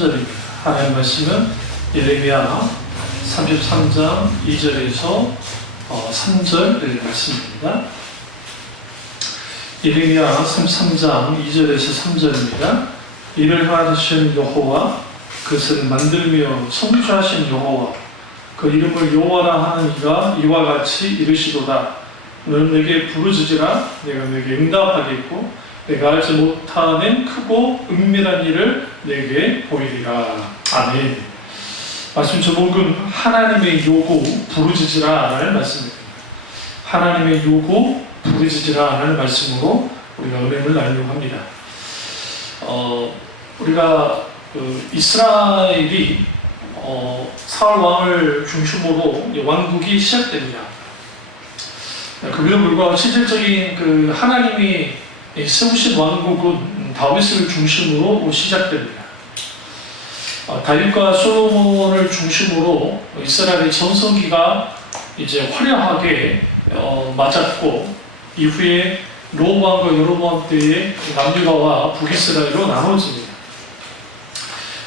3절입니다. 하나님 말씀은 예레미야 33장 2절에서 3절 말씀입니다. 예레미야 33장 2절에서 3절입니다. 이를 행하시는 여호와, 그것을 만들며 성취하신 여호와, 그 이름을 여호와라 하는 이가 이와 같이 이르시도다. 너는 내게 부르짖으라. 내가 내게 응답하겠고 내가 알지 못하는 크고 은밀한 일을 내게 보이리라. 아멘. 말씀 제목은 하나님의 요구 부르짖으라 라는 말씀입니다. 하나님의 요구 부르짖으라 라는 말씀으로 우리가 은혜를 나누려고 합니다. 우리가 이스라엘이 사울 왕을 중심으로 왕국이 시작됩니다. 그에도 불구하고 실질적인 하나님이 세우신 왕국은 다윗을 중심으로 시작됩니다. 다윗과 솔로몬을 중심으로 이스라엘의 전성기가 이제 화려하게 맞았고, 이후에 로보암과 여로보암 때의 남유다와 북이스라엘로 나눠집니다.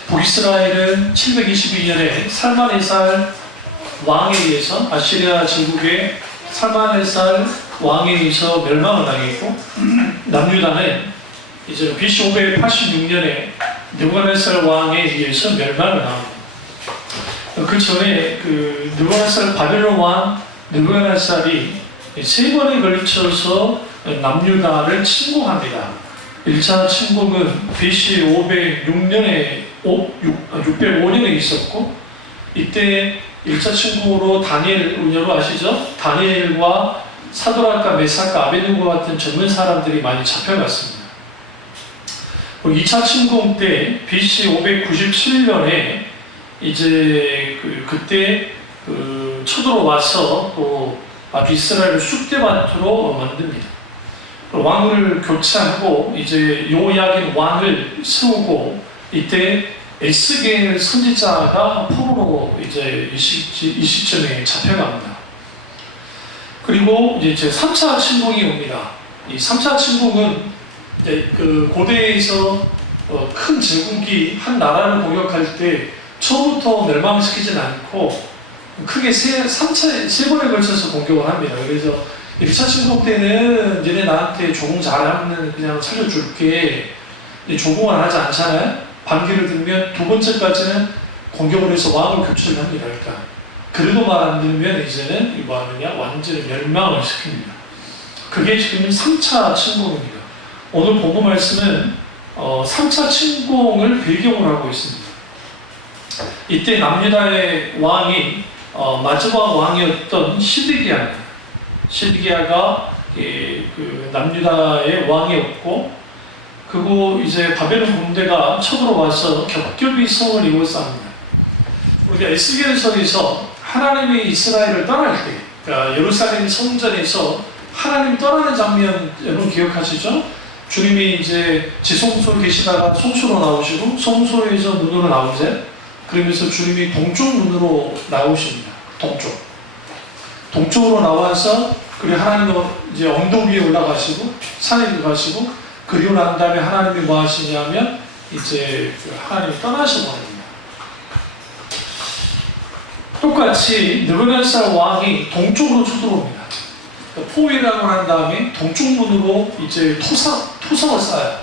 북이스라엘은 722년에 살마네살 왕에 의해서, 아시리아 제국의 살마네살 왕에 의해서 멸망을 당했고, 남유다는 이제 BC 586년에 느부갓네살 왕에 의해서 멸망을 당합니다. 그 전에 느부갓네살 바벨론 왕 느부갓네살이 세 번에 걸쳐서 남유다를 침공합니다. 1차 침공은 BC 605년에 있었고, 이때 1차 침공으로 여러분 아시죠? 다니엘과 사드락과 메삭과 아벳느고 같은 젊은 사람들이 많이 잡혀갔습니다. 2차 침공 때 BC 597년에 이제 그때 쳐들어와서 또 이스라엘을 쑥대밭으로 만듭니다. 왕을 교체하고 이제 요야긴 왕을 세우고, 이때 에스겔 선지자가 포로로 이제 이 시점에 잡혀갑니다. 그리고 이제 3차 침공이 옵니다. 이 3차 침공은 이제 고대에서 큰 제국이 한 나라를 공격할 때 처음부터 멸망시키진 않고 크게 세 번에 걸쳐서 공격을 합니다. 그래서 1차 침공 때는 얘네 나한테 조공 잘하면 그냥 살려줄게, 조공을 하지 않잖아요. 반기를 들면 두 번째까지는 공격을 해서 왕을 교체를 합니다. 그러니까 그래도 말 안 들으면 이제는 뭐 하느냐, 완전히 멸망을 시킵니다. 그게 지금 3차 침공입니다. 오늘 본문 말씀은 3차 침공을 배경으로 하고 있습니다. 이때 남유다의 왕이 마지막 왕이었던 시드기야입니다. 시드기야가 남유다의 왕이었고, 그리고 이제 바벨론 군대가 쳐들어와서 겹겹이 성을 이루어쌉니다. 우리가 에스겔서에서 하나님이 이스라엘을 떠날 때, 그러니까 예루살렘 성전에서 하나님 떠나는 장면 여러분 기억하시죠? 주님이 이제 지성소에 계시다가 성소로 나오시고, 성소에서 눈으로 나오세요. 그러면서 주님이 동쪽 눈으로 나오십니다. 동쪽으로 나와서, 그리고 하나님은 이제 언덕 위에 올라가시고 산에 가시고, 그리고 난 다음에 하나님이 뭐 하시냐면 이제 하나님이 떠나셔버립니다. 똑같이 느부갓네살 왕이 동쪽으로 쳐들어옵니다. 포위라고 한 다음에 동쪽 문으로 이제 토성을 쌓아요.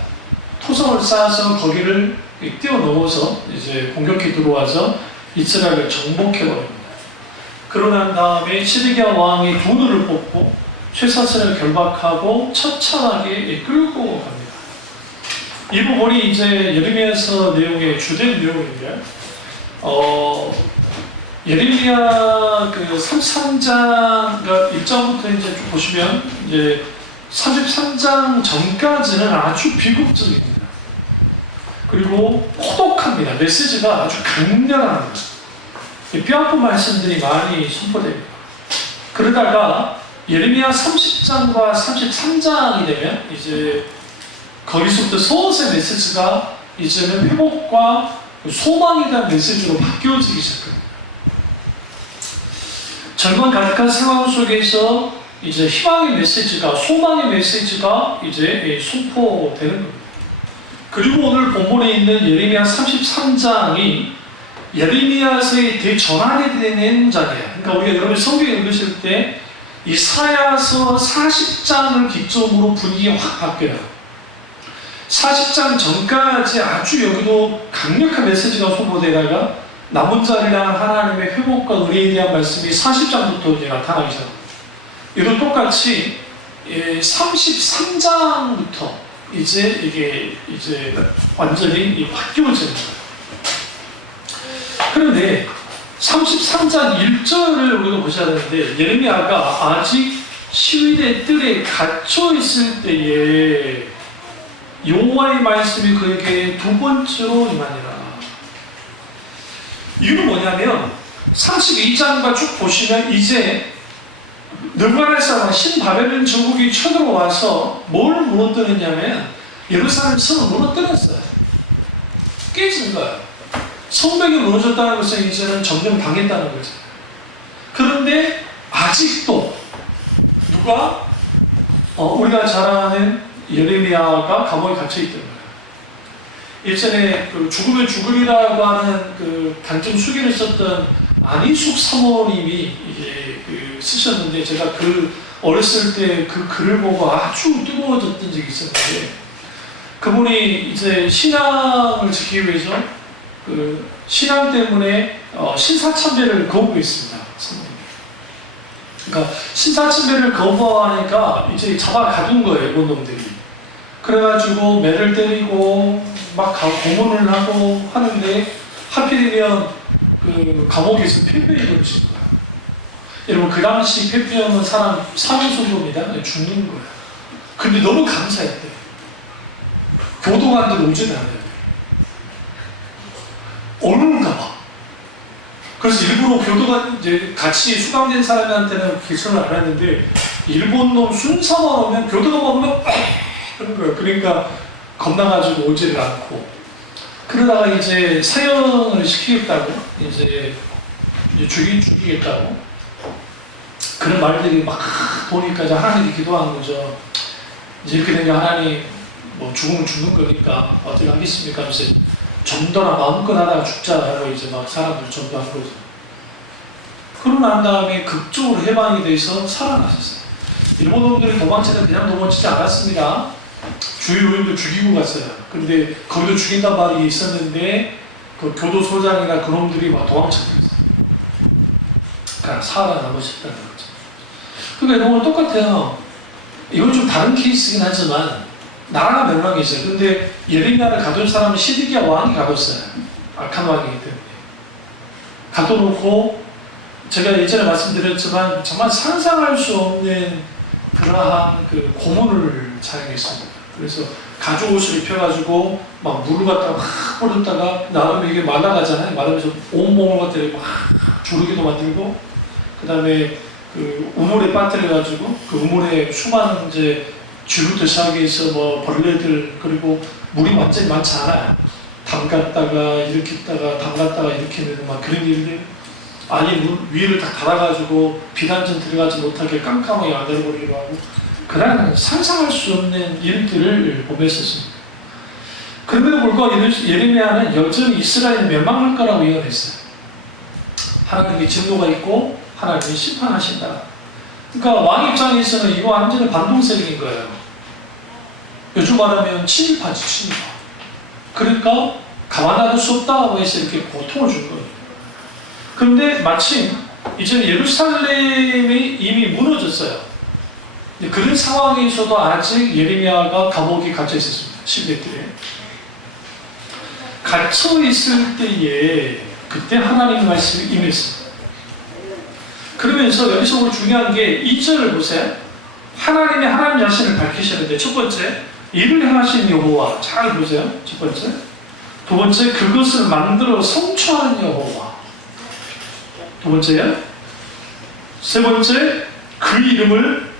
토성을 쌓아서 거기를 뛰어넘어서 이제 공격해 들어와서 이스라엘을 정복해버립니다. 그러고 난 다음에 시드기야 왕이 두 눈을 뽑고 쇠사슬을 결박하고 처참하게 끌고 갑니다. 이 부분이 이제 예레미야서 내용의 주된 내용인데, 예레미야 33장 1장부터 이제 쭉 보시면 이제 33장 전까지는 아주 비극적입니다. 그리고 호독합니다. 메시지가 아주 강렬합니다. 뼈아픈 말씀들이 많이 선포됩니다. 그러다가 예레미야 30장과 33장이 되면 이제 거기서부터 서서히 메시지가 이제는 회복과 소망에 대한 메시지로 바뀌어지기 시작합니다. 절망 가득한 상황 속에서 이제 희망의 메시지가, 소망의 메시지가 이제 선포되는 겁니다. 그리고 오늘 본문에 있는 예레미야 33장이 예레미야서의 대전환이 되는 장이에요. 그러니까 우리가 여러분 성경 읽으실 때 이사야서 40장을 기점으로 분위기가 확 바뀌어요. 40장 전까지 아주 여기도 강력한 메시지가 소모되다가 남은 자를 향한 하나님의 회복과 은혜에 대한 말씀이 40장부터 이제 나타나기 시작합니다. 이도 똑같이 33장부터 이게 완전히 바뀌어지는 거예요. 그런데 33장 1절을 우리가 보셔야 되는데, 예레미야가 아직 시위대 뜰에 갇혀 있을 때에 여호와의 말씀이 그에게 두 번째로 임하니라. 이유는 뭐냐면 32장과 쭉 보시면 이제 느부갓네살과 신바벨론 제국이 쳐들어와서 뭘 무너뜨렸냐면 예루살렘 성을 무너뜨렸어요. 깨진 거예요. 성벽이 무너졌다는 것은 이제는 점령 당했다는 거죠. 그런데 아직도 누가 우리가 잘 아는 예레미야가 감옥에 갇혀 있던 거예요. 예전에 그 죽으면 죽으리라고 하는 그 단점 수기를 썼던 안희숙 사모님이 이제 쓰셨는데, 제가 그 어렸을 때 그 글을 보고 아주 뜨거워졌던 적이 있었는데, 그분이 이제 신앙을 지키기 위해서 그 신앙 때문에 신사참배를 거부했습니다. 사모님이. 그러니까 신사참배를 거부하니까 이제 잡아 가둔 거예요, 일본 놈들이. 그래가지고 매를 때리고 막 고문을 하고 하는데, 하필이면 그 감옥에서 폐병이 걸리신 거예요. 여러분, 그 당시 폐병은 사람 사망 정도입니다. 죽는 거예요. 근데 너무 감사했대요. 교도관들 오지는 않아요. 어려운가 봐. 그래서 일부러 교도관 이제 같이 수감된 사람한테는 개선을 안 했는데, 일본 놈 순사만 오면 교도관 오면 그런 거예요. 그러니까 겁나가지고 오지를 않고, 그러다가 이제 사형을 시키겠다고, 이제 죽이겠다고, 그런 말들이 막 보니까 이제 하나님께 기도한 거죠. 이제 이렇게 되면 하나님, 뭐 죽으면 죽는 거니까 어떻게 하겠습니까? 하면서 전도나 마음껏 하다가 죽자 하고 이제 막 사람들 전도한 거죠. 그러고 난 다음에 극적으로 해방이 돼서 살아나셨어요. 일본 놈들이 도망치다 그냥 도망치지 않았습니다. 주의로인도 죽이고 갔어요. 근데 거기도 죽인단 말이 있었는데 그 교도소장이나 그놈들이 막 도망쳤어요. 그러니까 살아남으셨다는 거죠. 그러니까 이건 똑같아요. 이건 좀 다른 케이스긴 하지만 나라가 멸망했어요. 근데 예레미야를 가둔 사람은 시드기야 왕이 가뒀어요. 악한 왕이기 때문에. 가둬놓고, 제가 예전에 말씀드렸지만 정말 상상할 수 없는 그러한 그 고문을 사용했습니다. 그래서 가죽 옷을 입혀가지고 막 물을 갖다가 막 뿌렸다가 나름 이게 말라가잖아요. 말하면서 온몸을 갖다가 막 조르기도 만들고, 그 다음에 그 우물에 빠뜨려가지고 그 우물에 수많은 이제 쥐부터 시작해서 뭐 벌레들, 그리고 물이 완전히 많지 않아요. 담갔다가 일으켰다가 담갔다가 일으키는 막 그런 일들, 아니 물 위를 다 닫아가지고 비단전 들어가지 못하게 깜깜하게 만들어버리기도 하고, 그런 상상할 수 없는 일들을 보냈었습니다. 그럼에도 불구하고 예레미야는 여전히 이스라엘이 멸망할 거라고 예언했어요. 하나님의 진노가 있고 하나님이 심판하신다. 그러니까 왕 입장에서는 이거 완전히 반동세력인 거예요. 요즘 말하면 친일파지, 친일파. 그러니까 가만놔둘 수 없다고 해서 이렇게 고통을 준 거예요. 그런데 마침 이제 예루살렘이 이미 무너졌어요. 그런 상황에서도 아직 예레미야가 감옥에 갇혀 있었습니다. 시대들에 갇혀 있을 때에 그때 하나님의 말씀이 임했습니다. 그러면서 여기서 오늘 중요한 게 2절을 보세요. 하나님이 하나님 자신을 밝히시는데, 첫 번째, 일을 행하신 여호와. 잘 보세요. 첫 번째. 두 번째, 그것을 만들어 성취하는 여호와. 두 번째요. 세 번째, 그 이름을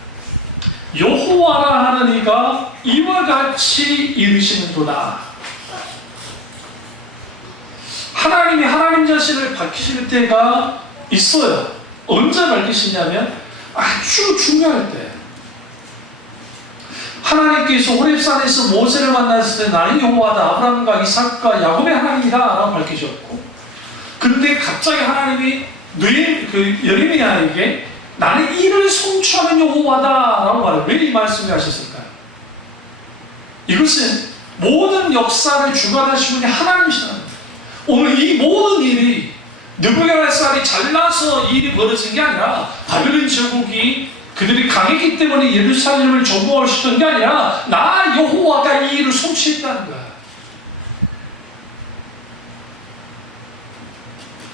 여호와라 하는 이가 이와 같이 이르시는도다. 하나님이 하나님 자신을 밝히실 때가 있어요. 언제 밝히시냐면 아주 중요할 때. 하나님께서 호렙산에서 모세를 만났을 때 나는 여호와다, 아브라함과 이삭과 야곱의 하나님이다 라고 밝히셨고, 그런데 갑자기 하나님이 예레미야에게 나는 이를 성취하는 여호와다 라고 말해요. 왜 이 말씀을 하셨을까요? 이것은 모든 역사를 주관하시는 분이 하나님이시라는 거예요. 오늘 이 모든 일이 느부갓네살이 잘나서 이 일이 벌어진 게 아니라, 바벨론 제국이 그들이 강했기 때문에 예루살렘을 점령할 수 있던 게 아니라, 나 여호와가 이 일을 성취했다는 거야.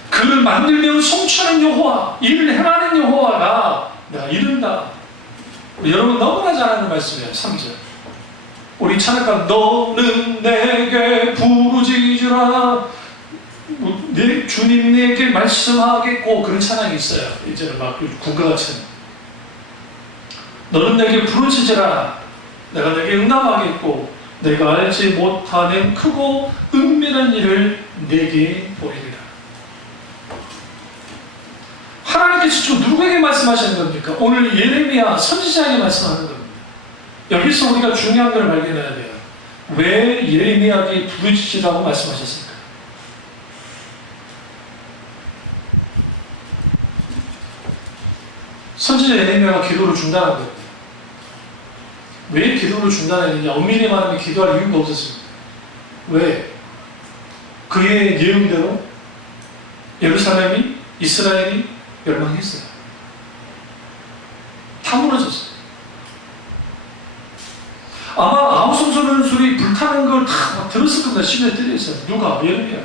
그를 만들면 성취하는 여호와, 일을 행하는 여호와가 내가 이른다. 여러분 너무나 잘 아는 말씀이에요. 3절 우리 찬양가 너는 내게 부르짖으라, 내 주님 내게 말씀하겠고, 그런 찬양이 있어요. 이제 막 국가 같은, 너는 내게 부르짖으라, 내가 내게 응답하겠고 내가 알지 못하는 크고 은밀한 일을 내게 보이리라. 하나님께서 지금 누구에게 말씀하시는 겁니까? 오늘 예레미야 선지자에게 말씀하는 겁니다. 여기서 우리가 중요한 걸 발견해야 돼요. 왜 예레미야에게 부르짖으라고 말씀하셨습니까? 선지자 예레미야가 기도를 중단한 거예요. 왜 기도를 중단했느냐? 엄밀히 말하면 기도할 이유가 없었습니다. 왜? 그의 예언대로 예루살렘이, 이스라엘이 멸망했어요. 다 무너졌어요. 아마 아우성소는 소리 불타는 걸 다 들었을 겁니다. 심해 때렸어요. 누가? 예레미야.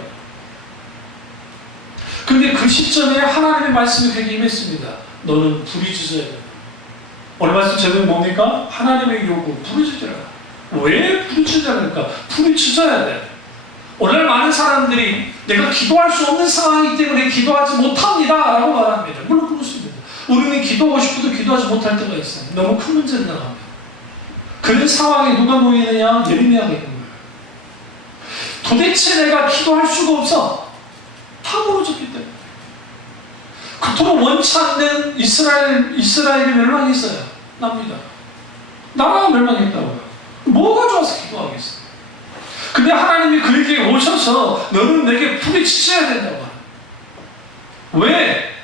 근데 그 시점에 하나님의 말씀이 그에게 임했습니다. 너는 부르짖어야 된다. 오늘 말씀 제목이 뭡니까? 하나님의 요구, 부르짖으라. 왜 부르짖으라니까? 부르짖어야 돼. 오늘 많은 사람들이 내가 기도할 수 없는 상황이기 때문에 기도하지 못합니다 라고 말합니다. 물론 그렇습니다. 우리는 기도하고 싶어도 기도하지 못할 때가 있어요. 너무 큰 문제를 나갑니다. 그런 상황에 누가 놓이느냐? 예레미야가 있는 거예요. 도대체 내가 기도할 수가 없어. 다 무너졌기 때문에. 그토록 원치 않는 이스라엘이 멸망했어요. 납니다. 나라가 멸망했다고요. 뭐가 좋아서 기도하겠어요? 근데 하나님이 그에게 오셔서 너는 내게 부르짖어야 된다고. 왜?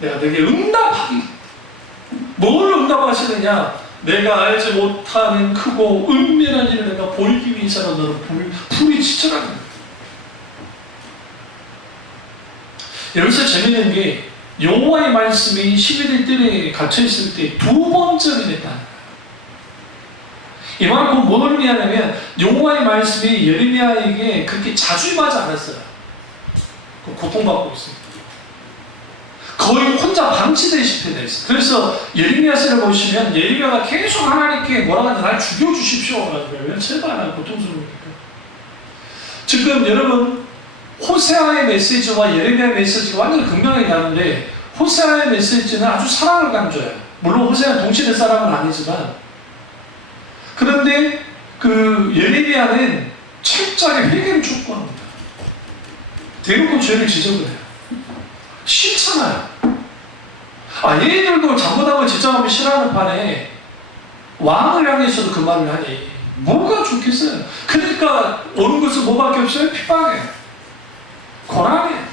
내가 내게 응답하기. 뭘 응답하시느냐? 내가 알지 못하는 크고 은밀한 일을 내가 보이기 위해서 너는 부르짖으라는 거예요. 여기서 재밌는 게, 여호와의 말씀이 11일 뜰에 갇혀있을 때 두 번째를 냈다는 거예요. 이 말은 뭘 의미하냐면, 여호와의 말씀이 예레미야에게 그렇게 자주 임하지 않았어요. 고통받고 있습니다. 거의 혼자 방치되시피 됐어요. 그래서 예레미야서를 보시면 예레미야가 계속 하나님께 뭐라고 하는지, 날 죽여주십시오 라고 그래요. 제발 나 고통스러우니까. 지금 여러분 호세아의 메시지와 예레미야의 메시지가 완전히 극명하게 다른데, 호세아의 메시지는 아주 사랑을 강조해요. 물론 호세아는 동시대 사람은 아니지만, 그런데 그 예레미야는 철저하게 회개를 촉구합니다. 대놓고 죄를 지적을 해요. 싫잖아요. 얘들도 잘못한 걸 지적하면 싫어하는 판에 왕을 향해서도 그 말을 하니 뭐가 좋겠어요. 그러니까 오는 것은 뭐밖에 없어요? 핍박이에요. 고난이에요.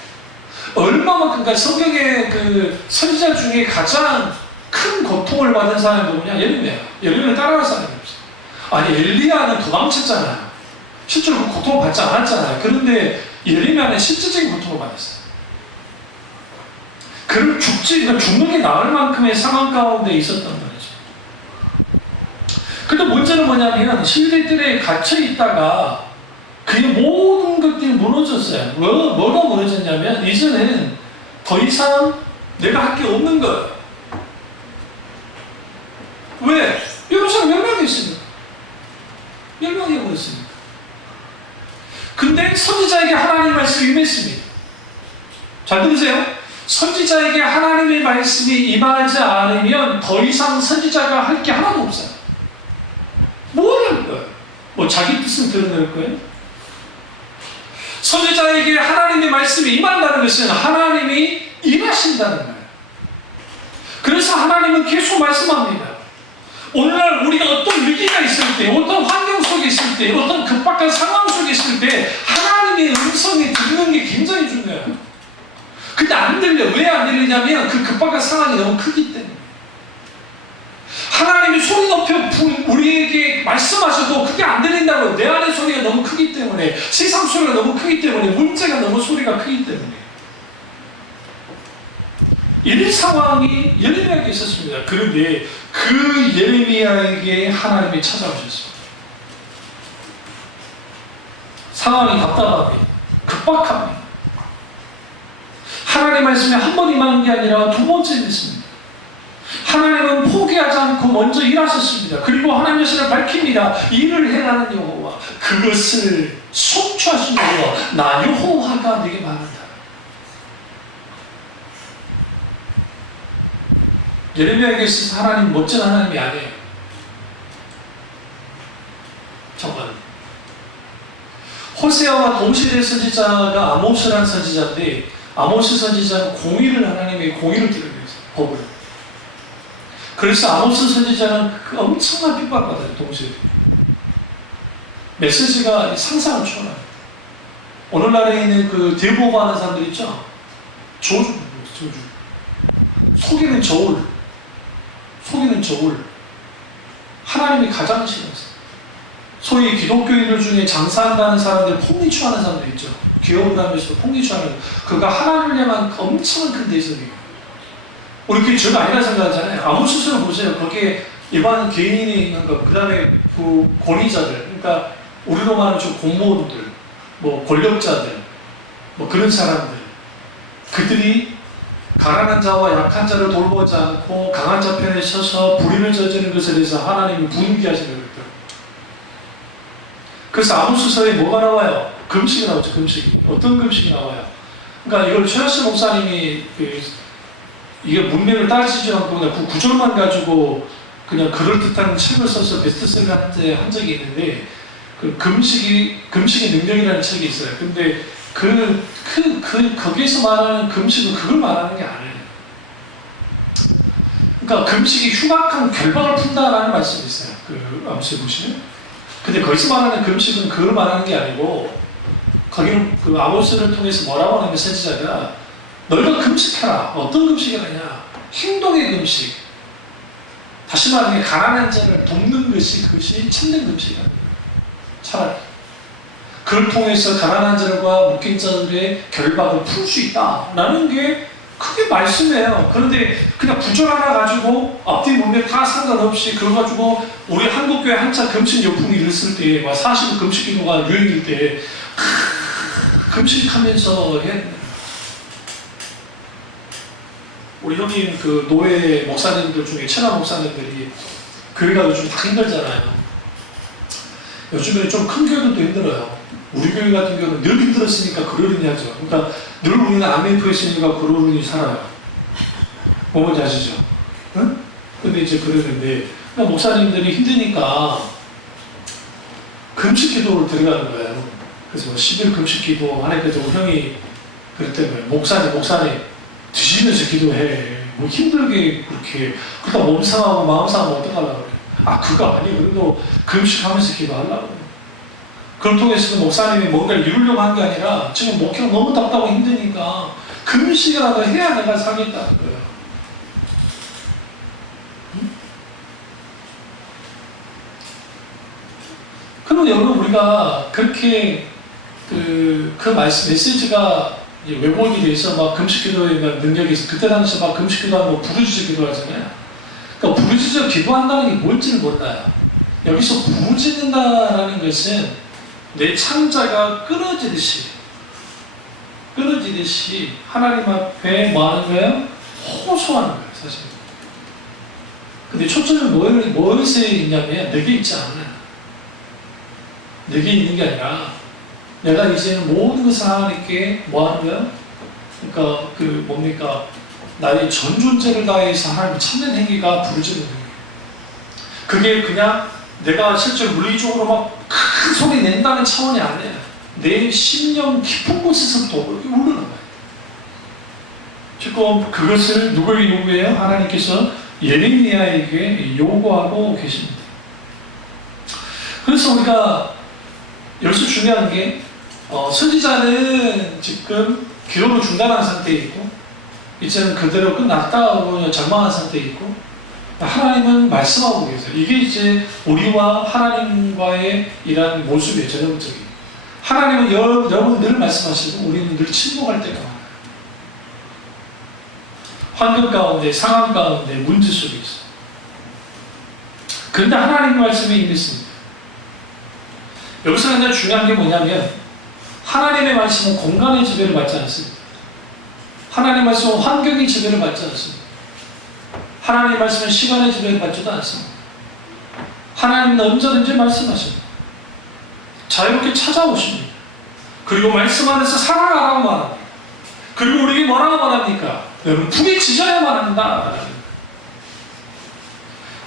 얼마만큼, 그러니까 성경의 그 선지자 중에 가장 큰 고통을 받은 사람이 누구냐? 예레미야. 예레미야를 따라갈 사람이 없어요. 아니 엘리야는 도망쳤잖아요. 실제로 그 고통을 받지 않았잖아요. 그런데 예레미야는 실질적인 고통을 받았어요. 그를 죽는 게 나을 만큼의 상황 가운데 있었단 말이죠. 근데 문제는 뭐냐면, 실리들에 갇혀 있다가 그의 모든 것들이 무너졌어요. 뭐가 무너졌냐면, 이제는 더 이상 내가 할 게 없는 거예요. 왜? 예루살렘 멸망했으니까. 멸망해버렸으니까. 근데 선지자에게 하나님의 말씀이 임했습니다. 잘 들으세요. 선지자에게 하나님의 말씀이 임하지 않으면 더 이상 선지자가 할 게 하나도 없어요. 뭘 할 거예요? 뭐 자기 뜻을 드러낼 거예요? 선지자에게 하나님의 말씀이 임한다는 것은 하나님이 일하신다는 거예요. 그래서 하나님은 계속 말씀합니다. 오늘날 우리가 어떤 위기가 있을 때, 어떤 환경 속에 있을 때, 어떤 급박한 상황 속에 있을 때 하나님의 음성이 듣는 게 굉장히 중요해요. 근데 안 들려. 왜 안 들리냐면 그 급박한 상황이 너무 크기 때문에. 하나님이 소리 높여 우리에게 말씀하셔도 그게 안 들린다고. 내 안의 소리가 너무 크기 때문에, 세상 소리가 너무 크기 때문에, 문제가 너무 소리가 크기 때문에. 이런 상황이 예레미야에게 있었습니다. 그런데 그 예레미야에게 하나님이 찾아오셨습니다. 상황이 답답합니다. 급박합니다. 하나님의 말씀이 한 번 임한 게 아니라 두 번째 임했습니다. 하나님은 포기하지 않고 먼저 일하셨습니다. 그리고 하나님의 신을 밝힙니다. 일을 행하는 여호와, 그것을 속초하신 여호와, 나 여호와가 네게 말한다. 예레미야에게 있어서 하나님 멋진 하나님이 아니에요. 정말. 호세아와 동시대 선지자가 아모스라는 선지자인데, 아모스 선지자는 공의를, 하나님의 공의를 드리고 있어요. 법을. 그래서 아모스 선지자는 그 엄청난 핍박을 받아요. 동시대. 메시지가 상상을 초월해요. 오늘날에 있는 그 대보고하는 사람들 있죠? 저주. 속이는 저울. 속이는 저울. 하나님이 가장 싫어했어요. 소위 기독교인들 중에 장사한다는 사람들, 폭리취하는 사람들 있죠. 기업을 하면서도 폭리취하는, 그가 하나님을 향한 엄청난 큰 대적이에요. 우리 그게 죄가 아니라 생각하잖아요. 아모스서를 보세요. 거기에 일반 개인이 있는 것, 그 다음에 그 권위자들, 그러니까 우리로 말하면 좀 공무원들, 뭐 권력자들, 뭐 그런 사람들, 그들이 가난한 자와 약한 자를 돌보지 않고 강한 자 편에 서서 불의를 저지르는 것에 대해서 하나님이 분기하시는 거예요. 그래서 아모스서에 뭐가 나와요? 금식이 나오죠. 금식이. 어떤 금식이 나와요? 그러니까 이걸 최하수 목사님이 이게 문맥을 따지지 않고 그냥 그 구절만 가지고 그냥 그럴듯한 책을 써서 베스트셀러 한 적이 있는데, 그 금식의 능력이라는 책이 있어요. 근데 거기에서 말하는 금식은 그걸 말하는 게 아니에요. 그러니까 금식이 흉악한 결박을 푼다라는 말씀이 있어요. 그 암수에 보시면. 근데 거기서 말하는 금식은 그걸 말하는 게 아니고, 거기는 그 아모스를 통해서 뭐라고 하는 메시지가, 너희가 금식해라. 어떤 금식이라냐? 행동의 금식. 다시 말하면 가난한 자를 돕는 것이, 그것이 참된 금식이라는 거예요. 차라리. 그걸 통해서 가난한 자들과 묶인 자들의 결박을 풀 수 있다라는 게 그게 말씀이에요. 그런데 그냥 구절 하나 가지고 앞뒤 문맥 다 상관없이 그걸 가지고 우리 한국교회 한참 금식 열풍이 일었을 때, 막 40일 금식 기도가 유행일 때 금식하면서 해야 된다. 우리 형님 그 노예 목사님들 중에 천하 목사님들이 교회 가도 좀 다 힘들잖아요. 요즘에 좀 큰 교회들도 힘들어요. 우리 교회 같은 경우는 늘 힘들었으니까 그러려니 하죠. 그러니까 늘 우리는 아멘토 했으니까 그러려니 살아요. 뭔지 아시죠? 응? 근데 이제 그러는데, 그러니까 목사님들이 힘드니까 금식 기도를 들어가는 거예요. 그래서 10일 금식 기도 하니까 우리 형이 그랬던 거예요. 목사님 드시면서 기도해. 뭐 힘들게 그렇게. 그러다 몸 상하고 마음 상하면 어떡하려고 그래. 아, 그거 아니에요. 그래도 금식하면서 기도하려고 그래. 그걸 통해서 목사님이 뭔가를 이루려고 한 게 아니라 지금 목회가 너무 답답하고 힘드니까 금식이라도 해야 내가 살겠다는 거예요. 응? 그럼 여러분, 우리가 그렇게 그 말씀, 메시지가 왜곡이 돼서 막 금식기도에 대한 능력이 있어. 그때 당시 막 금식기도하면 부르짖어 기도하잖아요. 그러니까 부르짖어 기도한다는 게 뭘지를 몰라요. 여기서 부르짖는다라는 것은 내 창자가 끊어지듯이 하나님 앞에 뭐 하는 거예요? 호소하는 거예요, 사실. 근데 초점은 무엇에 있냐면 내게 있지 않아요. 내게 있는 게 아니라 내가 이제는 모든 것을 하나님께 뭐 하는 거예요? 그러니까 그 뭡니까? 나의 전 존재를 다해서 하나님 찾는 행위가 부르짖는 행위. 그게 그냥 내가 실제로 물리적으로 막 큰 소리 낸다는 차원이 아니에요. 내 심령 깊은 곳에서부터 이렇게 우르는 거예요. 지금 그것을 누구에게 요구해요? 하나님께서 예레미야에게 요구하고 계십니다. 그래서 우리가 여기서 중요한 게 선지자는 지금 기록을 중단한 상태에 있고 이제는 그대로 끝났다고 절망한 상태에 있고 하나님은 말씀하고 계세요. 이게 이제 우리와 하나님과의 이러한 모습이에요. 전형적인. 하나님은 여러분 늘 말씀하시고 우리는 늘 침묵할 때가 많아요. 환경 가운데, 상황 가운데, 문제 속에서. 그런데 하나님 말씀이 이미 있습니다. 여기서 가장 중요한 게 뭐냐면 하나님의 말씀은 공간의 지배를 받지 않습니다. 하나님의 말씀은 환경의 지배를 받지 않습니다. 하나님의 말씀은 시간의 지배를 받지도 않습니다. 하나님은 언제든지 말씀하십니다. 자유롭게 찾아오십니다. 그리고 말씀 안에서 살아가라고 말합니다. 그리고 우리에게 뭐라고 말합니까? 여러분 부딪히셔야만 한다.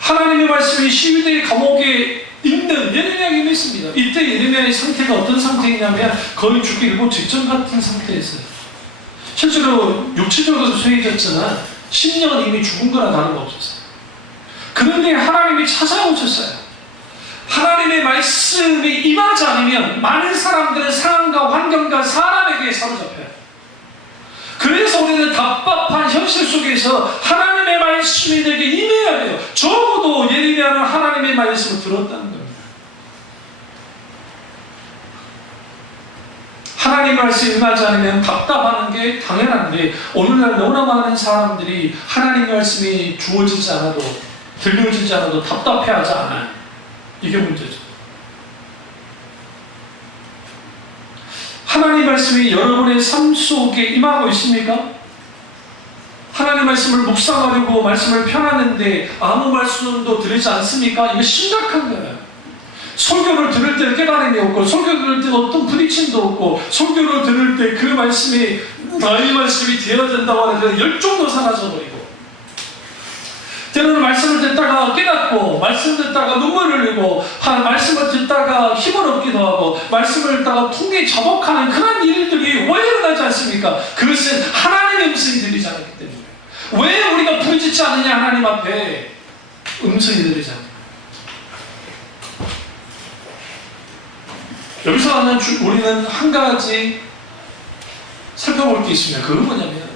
하나님의 말씀이 시위대의 감옥에 있는 예레미야에게 있습니다. 이때 예레미야의 상태가 어떤 상태이냐면 거의 죽기 일보 직전 같은 상태였어요. 실제로 육체적으로 쇠해졌지만 심령은 이미 죽은 거나 다름없었어요. 그런데 하나님이 찾아오셨어요. 하나님의 말씀이 임하지 않으면 많은 사람들은 상황과 환경과 사람에게 사로잡혀요. 그래서 우리는 답답한 현실 속에서 하나님의 말씀이 내게 임해야 돼요. 적어도 예레미야는 하나님의 말씀을 들었다는 겁니다. 하나님의 말씀이 임하지 않으면 답답하는 게 당연한데 오늘날 너무나 많은 사람들이 하나님의 말씀이 주어지지 않아도 들려지지 않아도 답답해하지 않아요. 이게 문제죠. 하나님의 말씀이 여러분의 삶 속에 임하고 있습니까? 하나님의 말씀을 묵상하려고 말씀을 펴놨는데 아무 말씀도 들리지 않습니까? 이거 심각한 거예요. 설교를 들을 때 깨달음이 없고 설교를 들을 때 어떤 부딪힘도 없고 설교를 들을 때 그 말씀이 나의 말씀이 되어야 된다고 하는데 열정도 사라져버리고 때로는 말씀을 듣다가 깨닫고 말씀을 듣다가 눈물을 흘리고 말씀을 듣다가 힘을 얻기도 하고 말씀을 듣다가 통에 자복하는 그런 일들이 왜 일어나지 않습니까? 그것은 하나님의 음성이 들리지 않았기 때문에. 왜 우리가 부르짖지 않느냐? 하나님 앞에 음성이 들리지 않느냐? 여기서 우리는 한 가지 살펴볼 게 있습니다. 그건 뭐냐면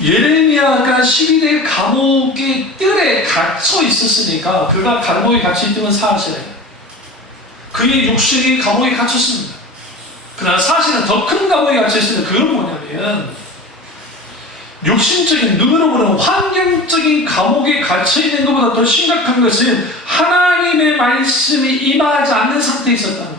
예레미야가 12대 감옥의 뜰에 갇혀 있었으니까 그가 감옥에 갇혀 있던 건 사실이에요. 그의 육신이 감옥에 갇혔습니다. 그러나 사실은 더 큰 감옥에 갇혀 있습니다. 그건 뭐냐면 육신적인 눈으로 보는 환경적인 감옥에 갇혀 있는 것보다 더 심각한 것은 하나님의 말씀이 임하지 않는 상태에 있었다는 거예요.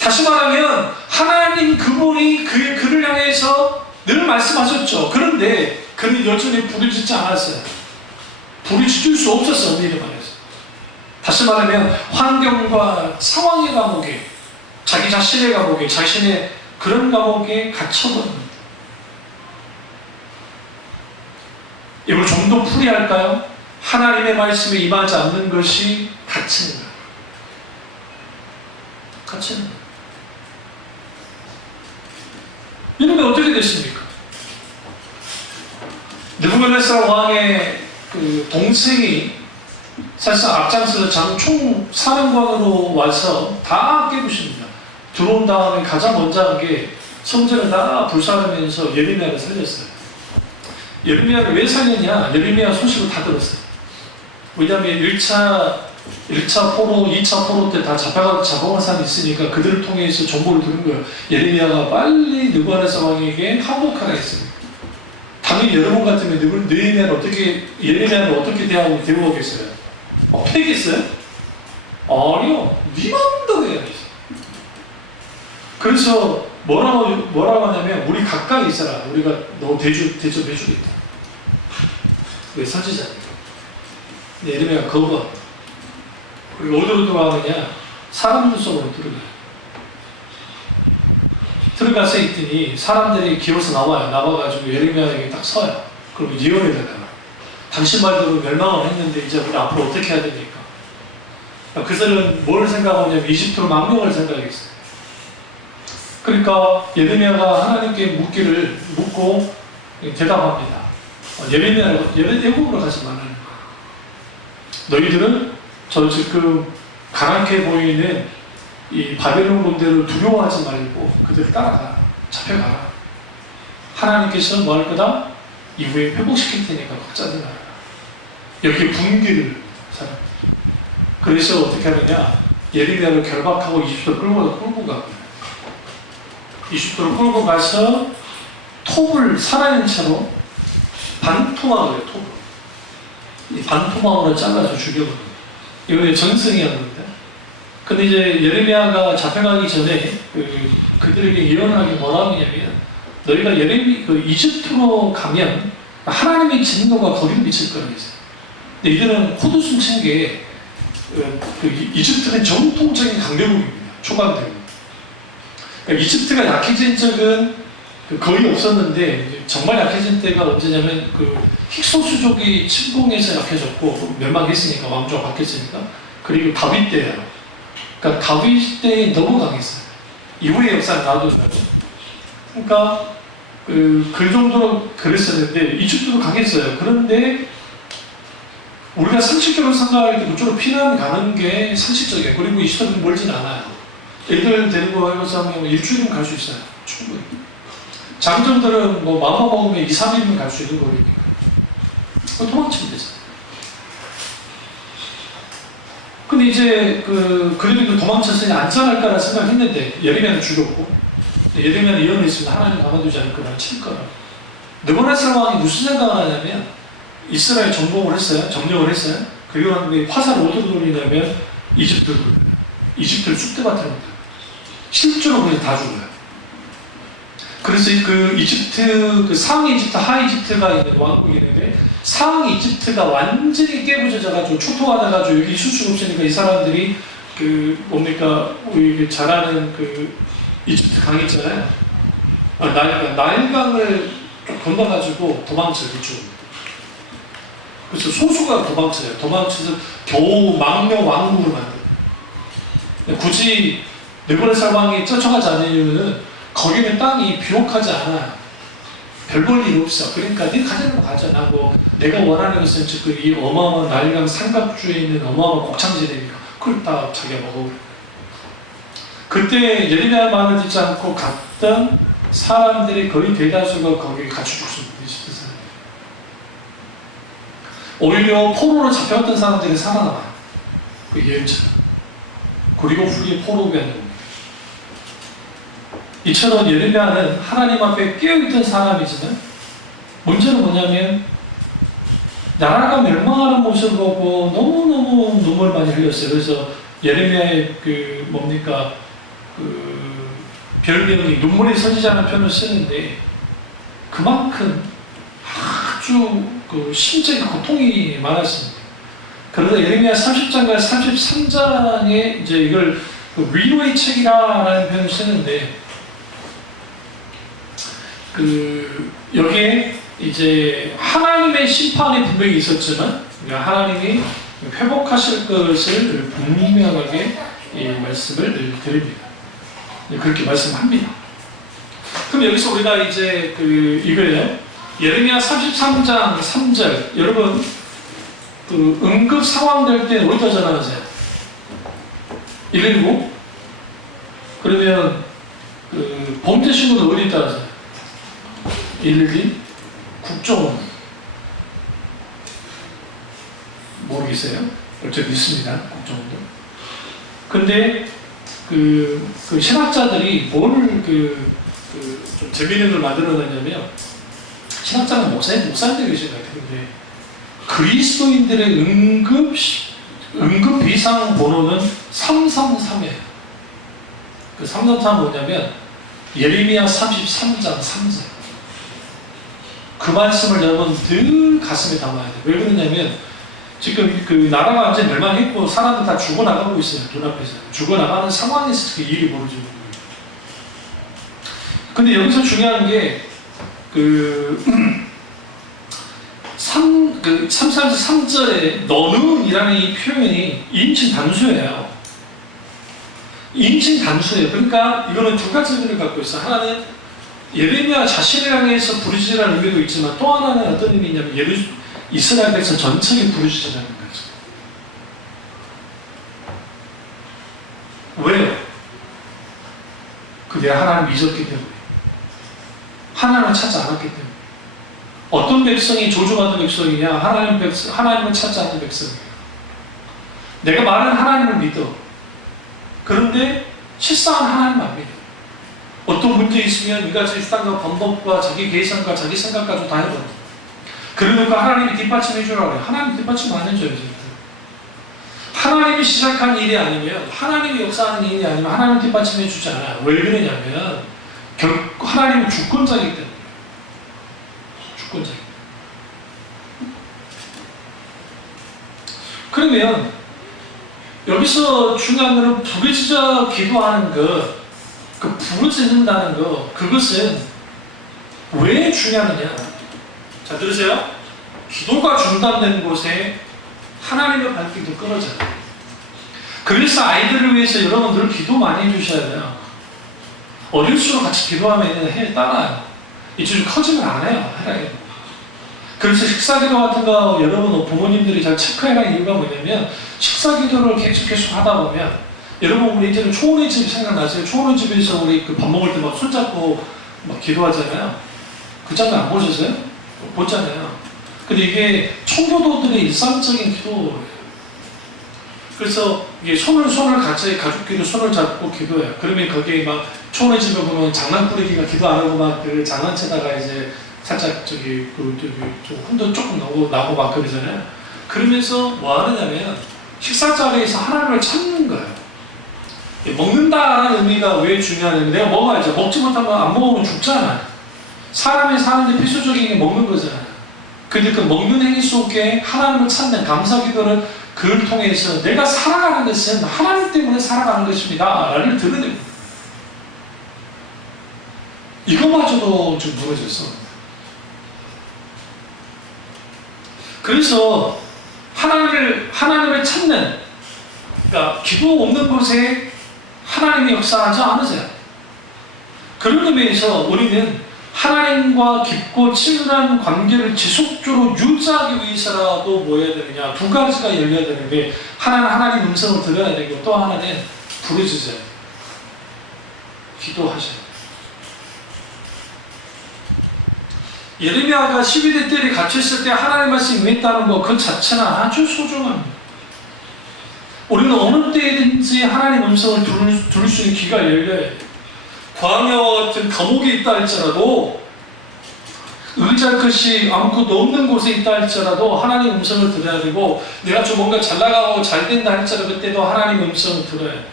다시 말하면 하나님 그분이 그를 향해서 늘 말씀하셨죠. 그런데 그는 여전히 부르짖지 않았어요. 부르짖을 수 없었어요. 엄밀히 말해서. 다시 말하면 환경과 상황의 감옥에 자기 자신의 감옥에 자신의 그런 감옥에 갇혀버립니다. 이걸 좀 더 풀이할까요? 하나님의 말씀에 임하지 않는 것이 갇히는 거예요. 갇히는 거예요. 이러면 어떻게 됐습니까? 느부갓네살 왕의 그 동생이 사실상 앞장서서 장총 사령관으로 와서 다 깨부십니다. 들어온 다음에 가장 먼저 한 게 성전을 다 불사르면서 예레미야를 살렸어요. 예레미야를 왜 살렸냐? 예레미야 소식을 다 들었어요. 왜냐하면 1차 포로, 2차 포로 때 다 잡아간 사람이 있으니까 그들을 통해서 정보를 들은 거예요. 예레미야가 빨리 느부갓네살 왕에게 항복하라 했습니다. 당연히 여러분 같으면 예레미야는 어떻게 대우하겠어요? 패겠어요? 아니요. 네 맘대로 해야지. 그래서 뭐라고 하냐면 우리 가까이 있어라. 우리가 너 대접해주겠다. 왜 선지자니까. 예레미야가 거부합니다. 그리고 어디로 들어가느냐? 사람 눈 속으로 들어가서 있더니 사람들이 기어서 나와가지고 예레미야에게 딱 서요. 그리고 예언을 해달라. 당신 말대로 멸망을 했는데 이제 우리 앞으로 어떻게 해야 됩니까? 그들은 뭘 생각하냐면 이집트로 망명을 생각했어요. 그러니까 예레미야가 하나님께 묻고 대답합니다. 애굽으로 가지 말라는 거야. 너희들은 저 지금 가난해 보이는 이 바벨론 군대를 두려워하지 말고 그들을 따라가. 잡혀가라. 하나님께서 뭐 할 거다? 이후에 회복시킬 테니까 걱정하지 말아라. 여기에 분기를 사람. 그래서 어떻게 하느냐? 예레미야를 결박하고 이집트로 끌고 가고, 이집트로 끌고 가서 톱을 살아있는 채로 반토막을 해요. 톱을. 이 반토막으로 잘라서 죽여버려요. 이거는 전승이었는데. 근데 이제 예레미야가 잡혀가기 전에 그들에게 예언을 하기 뭐라고 하냐면, 너희가 이집트로 가면 하나님의 진노가 거기로 미칠 거라고 했어요. 근데 이들은 호두숨 친 게 이집트는 전통적인 강대국입니다. 초강대국. 그러니까 이집트가 약해진 적은 거의 없었는데, 정말 약해진 때가 언제냐면 힉소수족이 침공해서 약해졌고 멸망했으니까, 왕조가 바뀌었으니까. 그리고 다윗 때예요. 그러니까 다윗 때에 너무 강했어요. 이후의 역사는 놔두더라고요. 그러니까 그 정도로 그랬었는데 이집트도 강했어요. 그런데 우리가 상식적으로 생각할 때 그쪽으로 피난 가는 게 상식적이에요. 그리고 이집트는 멀진 않아요. 애들 데리고 해서 하면 일주일은 갈 수 있어요. 충분히. 장정들은 뭐 마음 먹으면 2, 3일은 갈 수 있는 거니까. 도망치면 되잖아요. 근데 이제 그들도 도망쳤으니 안전할까라 생각했는데 예레미야는 죽였고, 예레미야는 예언했습니다. 하나님 가만두지 않을 거라, 칠 거라. 느부갓네살 왕이 무슨 생각을 하냐면, 이스라엘 정복을 했어요. 점령을 했어요. 그리고 난 뒤에 화살을 어디로 돌리냐면 이집트로 돌려요. 이집트를 쑥대밭으로 돌려요. 실제로 그냥 다 죽어요. 그래서 이집트, 상위 이집트, 하위 이집트가 있는 왕국이 있는데, 상위 이집트가 완전히 깨부져져가지고 초토화돼가지고 여기 있을 수가 없으니까 이 사람들이 우리 잘 아는 이집트 강 있잖아요. 나일강을 건너가지고 도망쳐요. 이쪽으로. 그래서 소수가 도망쳐요. 도망쳐서 겨우 망명 왕국을 만들어요. 굳이 느부갓네살 왕이 쫓아가지 않는 이유는 거기는 땅이 비옥하지 않아요. 별 볼 일 없어. 그러니까 네 가자는 거 가자. 내가 원하는 것은 이 어마어마한 나일강 삼각주에 있는 어마어마한 곡창지대니까 그걸 다 자기가 먹어버려. 그때 예레미야 말을 듣지 않고 갔던 사람들이 거의 대다수가 거기에 갇혀 죽습니다. 오히려 포로로 잡혀갔던 사람들이 살아남아요. 그 예언처럼. 그리고 후에 포로가 되는 겁니다. 이처럼 예레미야는 하나님 앞에 깨어있던 사람이지만, 문제는 뭐냐면 나라가 멸망하는 모습을 보고 너무너무 눈물 많이 흘렸어요. 그래서 예레미야의 별명이 눈물이 서지지 않은 표현을 쓰는데, 그만큼 아주 심적인 고통이 많았습니다. 그러다 예레미야 30장과 33장에 이제 이걸 위로의 책이라는 표현을 쓰는데, 여기에 이제 하나님의 심판이 분명히 있었지만, 하나님이 회복하실 것을 분명하게 말씀을 드립니다. 그렇게 말씀합니다. 그럼 여기서 우리가 이제 이거예요. 예레미야 33장 3절. 여러분, 응급 상황 될 때 어디다 전화하세요? 119? 그러면 범죄 신고는 어디다 하세요? 112? 국정원? 모르겠어요. 어차피 있습니다. 국정원도. 근데 신학자들이 좀 재미있는 걸 만들어냈냐면, 신학자는 목사님들이 계신 것 같아요. 근데 그리스도인들의 응급 비상 번호는 333이에요. 333은 뭐냐면 예레미야 33장 3절. 그 말씀을 여러분 늘 가슴에 담아야 돼요. 왜 그러냐면 지금 나라가 완전히 멸망했고 사람들 다 죽어나가고 있어요. 눈앞에서. 죽어나가는 상황에서 그 일이 벌어지는 거예요. 근데 여기서 중요한 게 3절에 너는이라는 이 표현이 인칭 단수예요. 인칭 단수예요. 그러니까 이거는 두 가지 의미를 갖고 있어요. 하나는 예레미야 자신을 향해서 부르짖으라는 의미도 있지만 또 하나는 어떤 의미냐면 이스라엘 백성 전체에 부르짖으라는 거죠. 왜요? 그게 하나님을 잊었기 때문에, 하나님을 찾지 않았기 때문에. 어떤 백성이 저주받은 백성이냐? 하나님을 찾지 않는 백성이에요. 내가 말하는 하나님을 믿어. 그런데 실상은 하나님 안 믿어. 어떤 문제 있으면 이같이 일상과 방법과 자기 계산과 자기 생각까지 다 해버려. 그러니까 하나님이 뒷받침해 주라고 해요. 하나님 뒷받침 안 해줘요. 하나님이 시작한 일이 아니면, 하나님이 역사하는 일이 아니면 하나님 뒷받침해 주지 않아요. 왜 그러냐면 하나님은 주권자이기 때문에. 주권자. 그러면 여기서 중요한 것은 부르짖어 기도하는 것, 그 부르짖는다는 것, 그것은 왜 중요하느냐? 자, 들으세요. 기도가 중단된 곳에 하나님의 발길도 끊어져요. 그래서 아이들을 위해서 여러분 늘 기도 많이 해주셔야 돼요. 어릴수록 같이 기도하면 따라요. 이제 좀 커지면 안 해요. 해라요. 그래서 식사기도 같은 거 여러분 부모님들이 잘 체크해라 이유가 뭐냐면, 식사기도를 계속 하다 보면, 여러분 우리 이제는 초원의 집 생각나세요? 초원의 집에서 우리 그 밥 먹을 때 막 손잡고 막 기도하잖아요. 그 장면 안 보셨어요? 보잖아요. 근데 이게 청교도들의 일상적인 기도예요. 그래서 이게 손을 같이 가족끼리 손을 잡고 기도해요. 그러면 거기에 막 초원의 집에 보면 장난꾸러기가 기도 안 하고 막 그 장난치다가 이제 살짝 좀 혼돈 조금 나고 막 그러잖아요. 그러면서 뭐 하느냐면 식사 자리에서 하나님을 찾는 거예요. 먹는다라는 의미가 왜 중요하냐면, 내가 먹어야죠. 먹지 못하면 안 먹으면 죽잖아요. 사람이 사는데 필수적인 게 먹는 거잖아요. 근데 그 먹는 행위 속에 하나님을 찾는 감사기도를 그걸 통해서 내가 살아가는 것은 하나님 때문에 살아가는 것입니다 라를 드러내는 거예요. 이거마저도 좀 무너졌어. 그래서 하나님을 찾는, 그러니까 기도 없는 곳에 하나님이 역사하지 않으세요. 그런 의미에서 우리는 하나님과 깊고 친밀한 관계를 지속적으로 유지하기 위해서라도 뭐 해야 되느냐, 두 가지가 열려야 되는데, 하나는 하나님 음성을 들어야 되고, 또 하나는 부르짖어요. 기도하셔요. 예레미야가 12대 뜰에 갇혔을 때 하나님 말씀이 임했다는 것, 그 자체는 아주 소중합니다. 우리는 어느 때든지 하나님 음성을 들을 수 있는 귀가 열려야 돼요. 광야와 같은 감옥에 있다 할지라도, 의지할 것이 아무것도 없는 곳에 있다 할지라도 하나님 음성을 들어야 되고, 내가 좀 뭔가 잘 나가고 잘 된다 할지라도 그때도 하나님 음성을 들어야 돼요.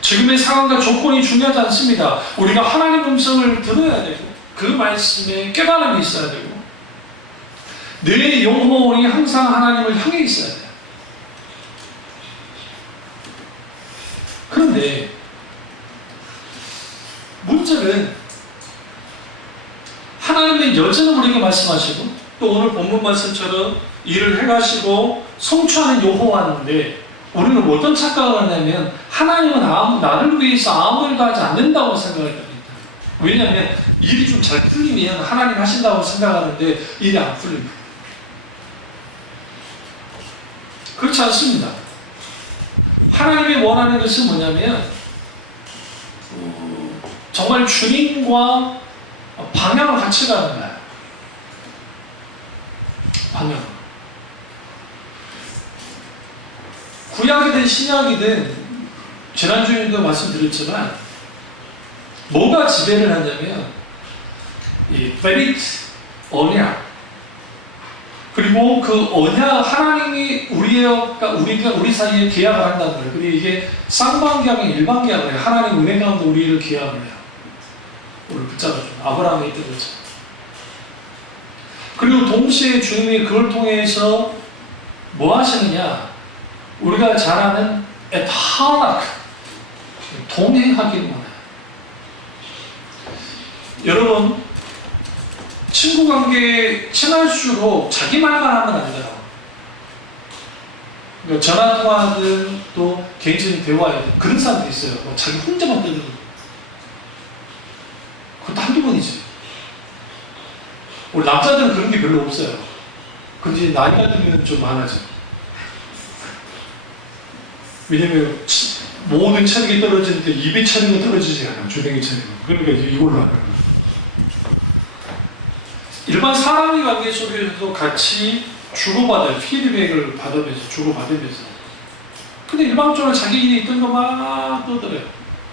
지금의 상황과 조건이 중요하지 않습니다. 우리가 하나님 음성을 들어야 되고, 그 말씀에 깨달음이 있어야 되고, 내 영혼이 항상 하나님을 향해 있어야 돼요. 그런데 문제는, 하나님은 여전히 우리에게 말씀하시고, 또 오늘 본문 말씀처럼 일을 해가시고 성취하는 여호와인데, 우리는 어떤 착각을 하냐면 하나님은 나를 위해서 아무 일도 하지 않는다고 생각을 합니다. 왜냐하면 일이 좀 잘 풀리면 하나님 하신다고 생각하는데 일이 안 풀립니다. 그렇지 않습니다. 하나님이 원하는 것은 뭐냐면 정말 주님과 방향을 같이 가는 거예요. 방향. 구약이든 신약이든 지난주에도 말씀드렸지만 뭐가 지배를 하냐면 이 페리트, 언약, 그리고 그 언약, 하나님이 우리 사이에 계약을 한다는 거예요. 근데 이게 쌍방계약이 일방계약을 해요. 하나님 은혜 가운데 우리를 계약을 해요. 우리를 붙잡아줘요. 아브라함에 있던 거죠. 그리고 동시에 주님이 그걸 통해서 뭐 하시느냐, 우리가 잘 아는 에타락, 동행하기를 원해요. 여러분, 친구관계에 친할수록 자기 말만 하면 안 돼요. 그러니까 전화통화든 또 개인적인 대화든 그런 사람도 있어요. 자기 혼자만 떠드는 거. 그것도 한두 번이지. 우리 남자들은 그런 게 별로 없어요. 근데 나이가 들면 좀 많아져. 왜냐면 모든 체력이 떨어지는데 입의 체력은 떨어지지 않아요. 주댕이 체력은. 그러니까 이제 이걸로 하는 거예요. 일반 사람의 관계 속에서도 같이 주고받아요. 피드백을 받으면서, 주고받으면서. 근데 일방적으로 자기끼리 있던 거 막 떠들어요.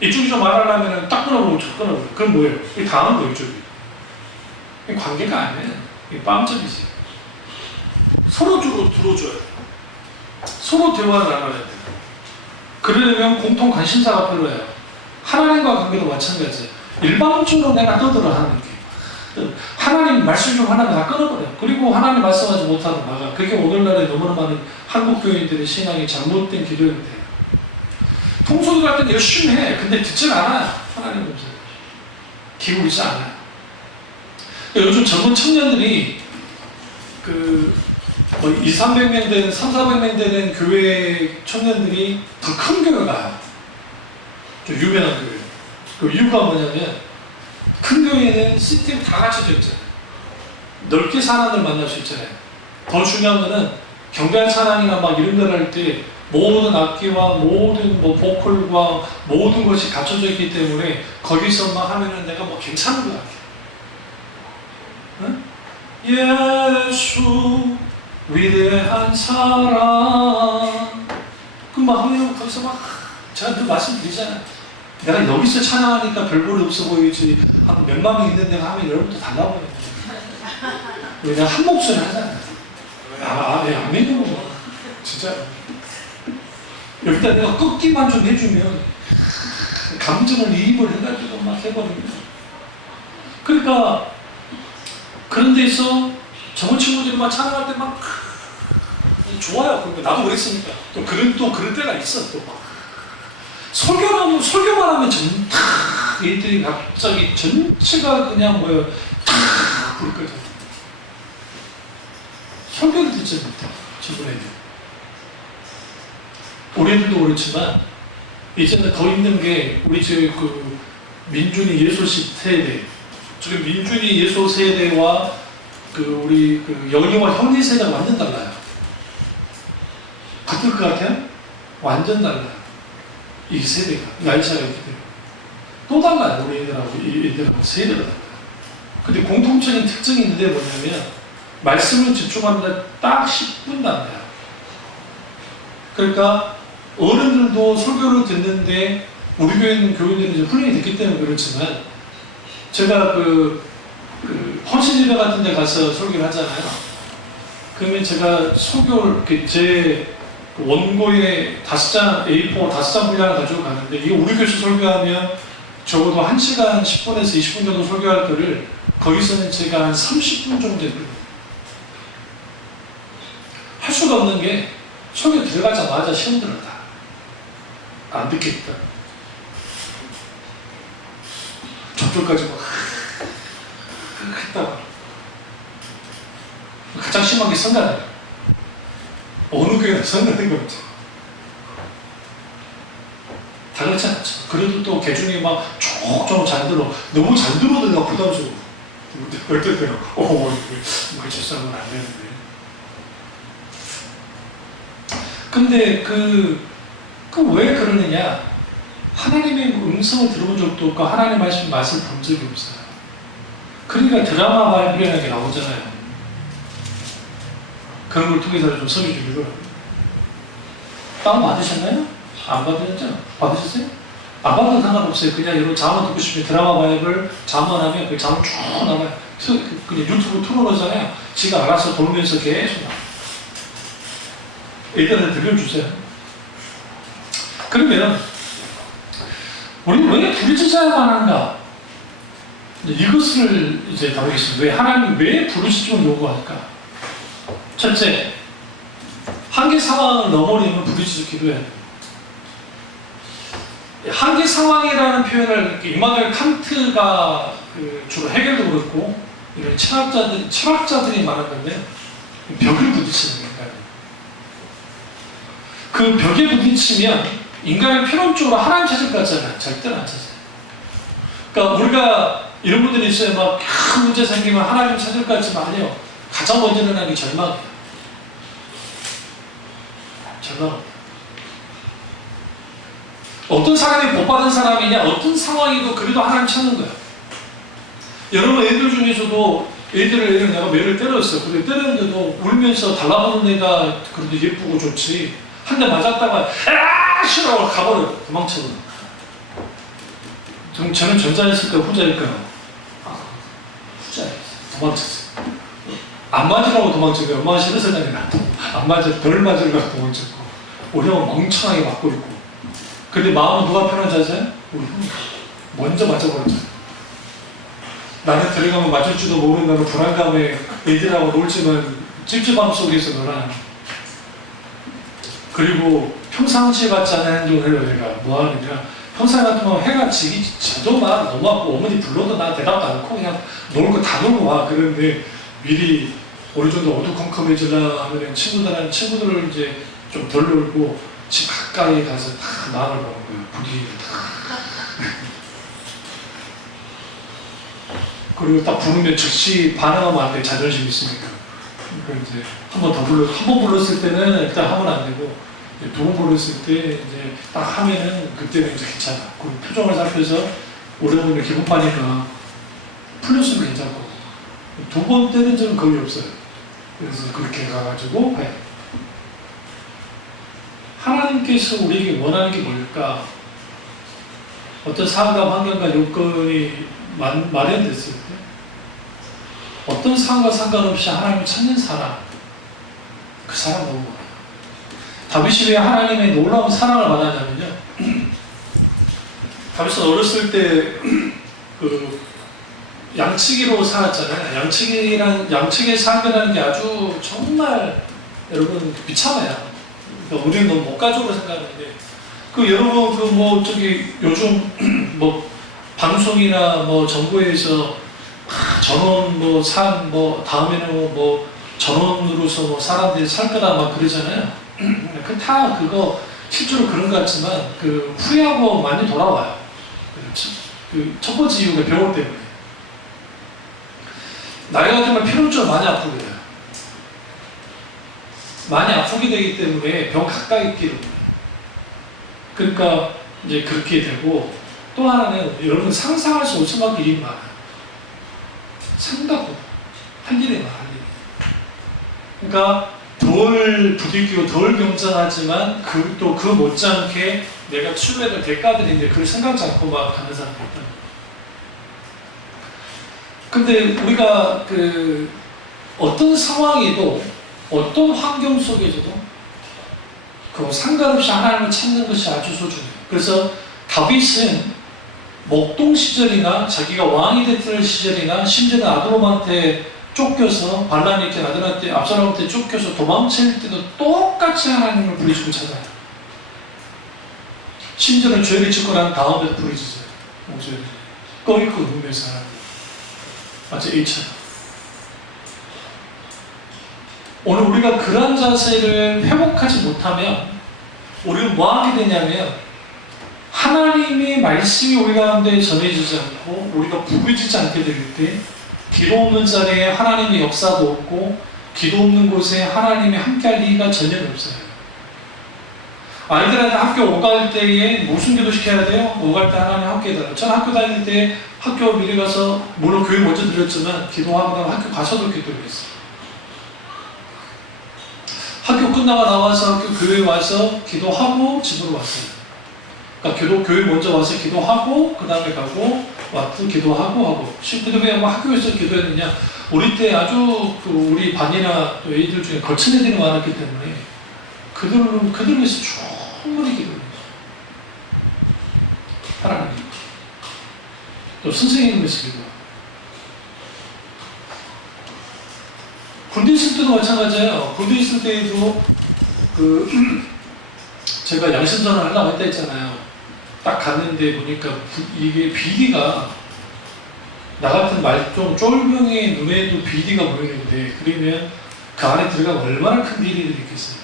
이쪽이 좀 말하려면 딱 끊어보고 저 끊어보고. 그건 뭐예요? 이게 당한 거예요, 이쪽이. 이게 관계가 아니에요. 이게 빰점이지. 서로 들어줘야 돼요. 서로 대화를 나눠야 돼요. 그러려면 공통 관심사가 필요해요. 하나님과 관계도 마찬가지예요. 일방적으로 내가 떠들어 하는 게. 하나님 말씀 좀 하나면 다 끊어버려요. 그리고 하나님 말씀하지 못하는 나가. 그게 오늘날에 너무나 많은 한국 교인들의 신앙이 잘못된 기도인데, 통속이 갈 때는 열심히 해. 근데 듣질 않아요. 하나님 음성. 기울이지 않아요. 요즘 젊은 청년들이 뭐 200~300명 되는, 300~400명 되는 교회 청년들이 더 큰 교회 가요. 좀 유명한 교회. 그 이유가 뭐냐면, 큰 교회는 시스템이 다 갖춰져 있잖아요. 넓게 사람들 만날 수 있잖아요. 더 중요한 거는 경배한 찬양이나 막 이런 걸 할 때 모든 악기와 모든 뭐 보컬과 모든 것이 갖춰져 있기 때문에 거기서 막 하면은 내가 뭐 괜찮은 것 같아. 응? 예수 위대한 사랑. 그막 하면 거기서 막 제가 늘 말씀드리잖아요. 내가 여기서 찬양하니까 별볼이 없어 보이지, 한 몇만 명 있는 데가 하면 여러분도 달라보는 거예요. 내가 한 목소리 하잖아요. 네, 안 믿는 거 진짜. 여기다 내가 꺾기만 좀 해주면 감정을 이입을 해가지고 막 해버립니다. 그러니까 그런 데서 젊은 친구들이 막 찬양할 때 막 좋아요. 그러니까 나도 그랬으니까. 또 그런 때가 있어. 또 막 설교만 하면 얘들이 갑자기 전체가 그냥 뭐예요, 탁 불 거죠. 설교를 듣지 못해, 저번에는. 우리들도 그렇지만, 이제는 더 힘든 게, 우리 민준이 예소 세대, 지금 민준이 예소 세대와 우리 영희와 형제 세대가 완전 달라요. 같을 것 같아요? 완전 달라요. 이 세대가, 나이 차이가 있기 때문에. 또 달라요, 우리 애들하고, 이 애들하고 세대가 달라요. 근데 공통적인 특징이 있는데 뭐냐면, 말씀을 집중합니다. 딱 10분도 안 돼요. 그러니까, 어른들도 설교를 듣는데, 우리 교회 있는 교인들은 이제 훈련이 됐기 때문에 그렇지만, 제가 헌신예배 같은 데 가서 설교를 하잖아요. 그러면 제가 제 원고에 5장, A4 5장 분량을 가지고 가는데, 이게 우리 교회에서 설교하면 적어도 1시간 10분에서 20분 정도 설교할 거를 거기서는 제가 한 30분 정도 했거든요. 할 수가 없는 게, 설교 들어가자마자 시험 들었다. 안 듣겠다. 저쪽까지 막 했다가 가장 심한 게 성가대요. 어느 교회나 성가된 거 같죠. 다 그렇지 않죠. 그래도 또 개중에 막 조금 잘 들어. 너무 잘 들어도 내가 부담스러워. 그럴 때는 말 실수하면 안 되는데. 근데 왜 그러느냐? 하나님의 음성을 들어본 적도 없고 하나님의 말씀 맛을 본 적이 없어요. 그러니까 드라마 발표라는 게 나오잖아요. 그런 걸 통해서 좀 설교 좀 읽어요. 다운 받으셨나요? 안 받으셨죠? 받으셨어요? 안 받아도 상관없어요. 그냥 여러분 자문 듣고 싶으면 드라마 바이블 자문하면 그 자문 쭉 나와요. 그냥 유튜브 틀어놓잖아요. 지가 알아서 돌면서 계속 나와요. 일단은 들려주세요. 그러면 우리는 왜 부르짖어야만 하는가? 이것을 이제 다루겠습니다. 왜 하나님이 왜 부르짖음을 요구할까? 첫째, 한계 상황을 넘어리면 부르짖어 기도해야 돼요. 한계 상황이라는 표현을 임마누엘 칸트가 주로 해결도 그렇고 이런 철학자들이 말하는데 벽을 부딪히는 거예요. 그 벽에 부딪히면 인간은 필연적으로 하나님 찾을 것 같잖아요. 절대로 안 찾아요. 그러니까 우리가 이런 분들이 있어요. 막 큰 문제 생기면 하나님 찾을 것 같지만 아니요. 가장 먼저 일어나는 게 절망이에요. 절망. 어떤 사람이 복받은 사람이냐, 어떤 상황이고 그래도 하나님 찾는 거야. 여러분 애들 중에서도 애들을 내가 매를 때렸어요. 근데 때렸는데도 울면서 달라붙는 애가 그래도 예쁘고 좋지. 한 대 맞았다가 아 싫어 가버려 도망쳐버려. 저는 전자였을까요? 후자일까요? 후자였어요. 도망쳤어요. 안 맞으라고 도망쳤고 엄마가 싫어서 다니나 안 맞아 덜 맞으려고 도망쳤고 우리 형은 멍청하게 맞고 있고. 근데 마음은 누가 편한지 아세요? 우리 형이 먼저 맞아버렸잖아요. 나는 들어가면 맞을지도 모른다는 불안감에 애들하고 놀지만 찝찝함 속에서 놀아요. 그리고 평상시에 같지 않은 행동을 해요. 내가 뭐하느냐, 평상 같으면 해가 지도 막 너무 아프고 어머니 불러도 나 대답도 않고 그냥 놀 거 다 놀고 와. 그런데 미리 어느 정도 어두컴컴해지려 하면 친구들을 이제 좀 덜 놀고 집 가까이 가서 다 마음을 먹은 거예요. 부디 그리고 딱 부르면 즉시 반응하면 안 돼. 자존심 있으니까. 그러니까 이제 한 번 불렀을 때는 일단 하면 안 되고, 두 번 불렀을 때 이제 딱 하면은 그때는 이제 괜찮아. 그리고 표정을 살펴서 오래보면 기분 빠니까 풀렸으면 괜찮고, 두 번 때는 좀 거의 없어요. 그래서 그렇게 가가지고 가요. 하나님께서 우리에게 원하는 게 뭘까? 어떤 상황과 환경과 요건이 마련됐을 때 어떤 상황과 상관없이 하나님을 찾는 사람, 그 사람 너무 많아요. 다윗이 왜 하나님의 놀라운 사랑을 받았냐면요, 다윗은 어렸을 때 그 양치기로 살았잖아요. 양치기에 살면하는 게 아주 정말 여러분 비참해요. 그러니까 우리는 너무 목가적으로 생각하는데, 여러분 요즘 뭐 방송이나 뭐 정부에서 전원 다음에는 전원으로서 사람들이 살 거다 막 그러잖아요. 그거 실제로 그런 것 같지만 후회하고 많이 돌아와요. 첫 번째 이유가 병원 때문에. 나이가 들면 피로증을 많이 아프게 돼요. 많이 아프게 되기 때문에 병 가까이 있기 때문에. 그러니까 이제 그렇게 되고, 또 하나는 여러분 상상할 수 없을 만큼 일이 많아요. 생각보다 할 일이 많아요. 그러니까 덜 부딪히고 덜 겸손하지만 또 그 못지않게 내가 치료해야 될 대가들인데 그걸 생각지 않고 막 가는 사람도 있다. 근데 우리가 어떤 상황에도 어떤 환경 속에서도 그 상관없이 하나님을 찾는 것이 아주 소중해요. 그래서 다윗은 목동 시절이나 자기가 왕이 됐을 시절이나 심지어는 아도람한테 쫓겨서 발람이 이렇게 아들한테 압살롬한테 쫓겨서 도망칠 때도 똑같이 하나님을 부르짖고 찾아요. 심지어는 죄를 짓고 난 다음에도 부르짖어요. 목소리 꺼있고 누우면서 하나님. 마치 A처럼. 오늘 우리가 그런 자세를 회복하지 못하면 우리는 뭐 하게 되냐면, 하나님의 말씀이 우리 가운데 전해지지 않고 우리가 부르짖지 않게 될 때 기도 없는 자리에 하나님의 역사도 없고 기도 없는 곳에 하나님이 함께할 리가 전혀 없어요. 아이들한테 학교 오갈 때에 무슨 기도 시켜야 돼요? 오갈 때 하나님 함께 해달라고. 전 학교 다닐 때 학교 미리 가서, 물론 교회 먼저 드렸지만 기도하고 나면 학교 가서도 기도를 했어요. 학교 끝나고 나와서 학교 교회 와서 기도하고 집으로 왔어요. 그러니까 교회 먼저 와서 기도하고 그 다음에 가고 와서 기도하고 하고. 근데 왜 학교에서 기도했느냐? 우리 때 아주 우리 반이나 또 애들 중에 거친 애들이 많았기 때문에 그들을 위해서 충분히 기도해요. 하나님. 또 선생님을 위해서 기도하고. 군대 있을 때도 마찬가지예요. 군대 있을 때에도 제가 양심선언을 하려고 했다 했잖아요. 딱 갔는데 보니까 이게 비리가, 나 같은 말좀 쫄병의 눈에도 비리가 보이는데, 그러면 그 안에 들어가면 얼마나 큰 비리들이 있겠어요.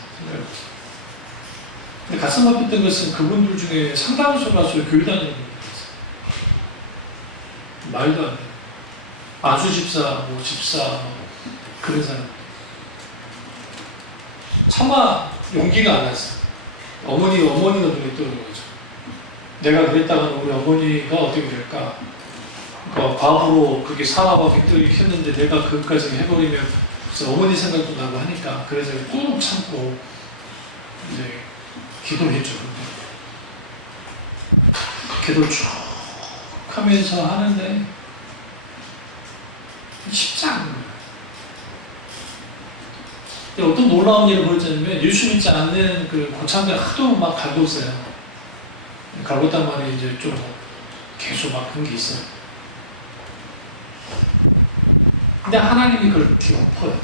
근데 가슴 아팠던 것은 그분들 중에 상당수가 교회 다니는 분들이 있어요. 말도 안 돼. 아주 집사, 뭐 집사, 뭐 그런 사람. 차마 용기가 안 났어. 어머니가 눈에 뜨는 거죠. 내가 그랬다가는 우리 어머니가 어떻게 될까? 그러니까 밥으로 그게 사업가 굉장히 힘든데 내가 그것까지 해버리면 그래서 어머니 생각도 나고 하니까 그래서 꾹 참고 이제 기도했죠. 기도 쭉 하면서 하는데 쉽지 않은 거예요. 어떤 놀라운 일을 벌였냐면 예수 믿지 않는 그 고참들 하도 막 갈고 있어요. 갈고 있단 말이 이제 좀 계속 막 그런 게 있어요. 근데 하나님이 그걸 이렇게 엎어요.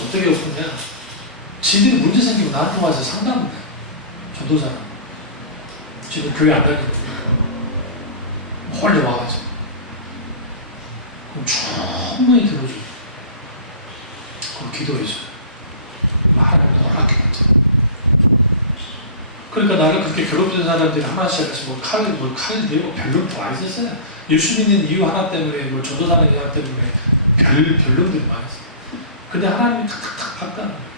어떻게 엎었냐? 지들이 문제 생기면 나한테 와서 상담을 해요. 전도사는. 지금 교회 안 다니거든요. 홀려 와가지고. 그럼 충분히 들어줘요. 그럼 기도해줘요. 하나님도 허락해봤죠. 그러니까 나를 그렇게 괴롭히는 사람들이 하나씩 하나씩 칼을 내고 변론도 많이 썼어요. 예수 믿는 이유 하나 때문에, 전도사는 이유 하나 때문에 변론들이 많이 썼어요. 근데 하나님이 탁탁탁 봤다는 거예요.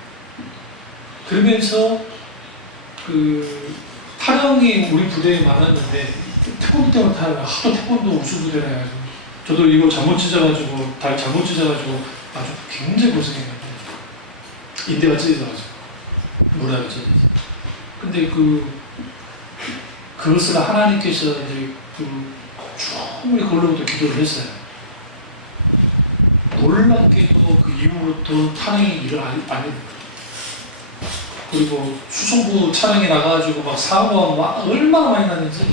그러면서 타령이 우리 부대에 많았는데 태권도 때문에 하도 태권도 우수 부대라 해가지고 저도 이거 잘못 찢어가지고 아주 굉장히 고생했는데 인대가 찢어져가지고 무라가 찢어져서 근데 그것을 하나님께서 이제 충분히 그걸로부터 기도를 했어요. 놀랍게도 그 이후부터 탄핵이 일을 안 했어요. 그리고 수송부 차량이 나가가지고 막 사고가 막 얼마나 많이 났는지.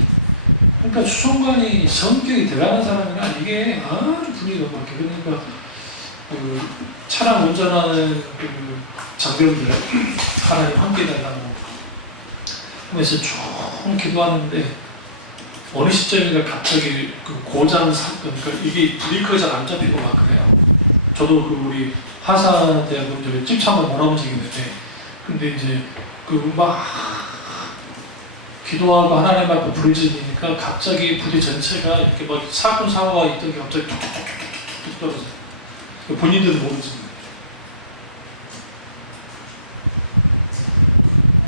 그러니까 수송관이 성격이 들어가는 사람이라 이게 아주 분위기가 막혀. 그러니까 차량 운전하는 장병들 하나님 함께 달라고 하면서 쭉 기도하는데 어느 시점인가 갑자기 고장 사건, 그러니까 이게 브레이크가 잘 안 잡히고 막 그래요. 저도 우리 하사대학원들의 찝참을 몰아본 적이 있는데 근데 이제 막 기도하고 하나님 앞에 부르짖으니까 갑자기 부대 전체가 이렇게 막 사고가 있던 게 갑자기 툭툭툭툭 떨어져요. 본인들은 모르지.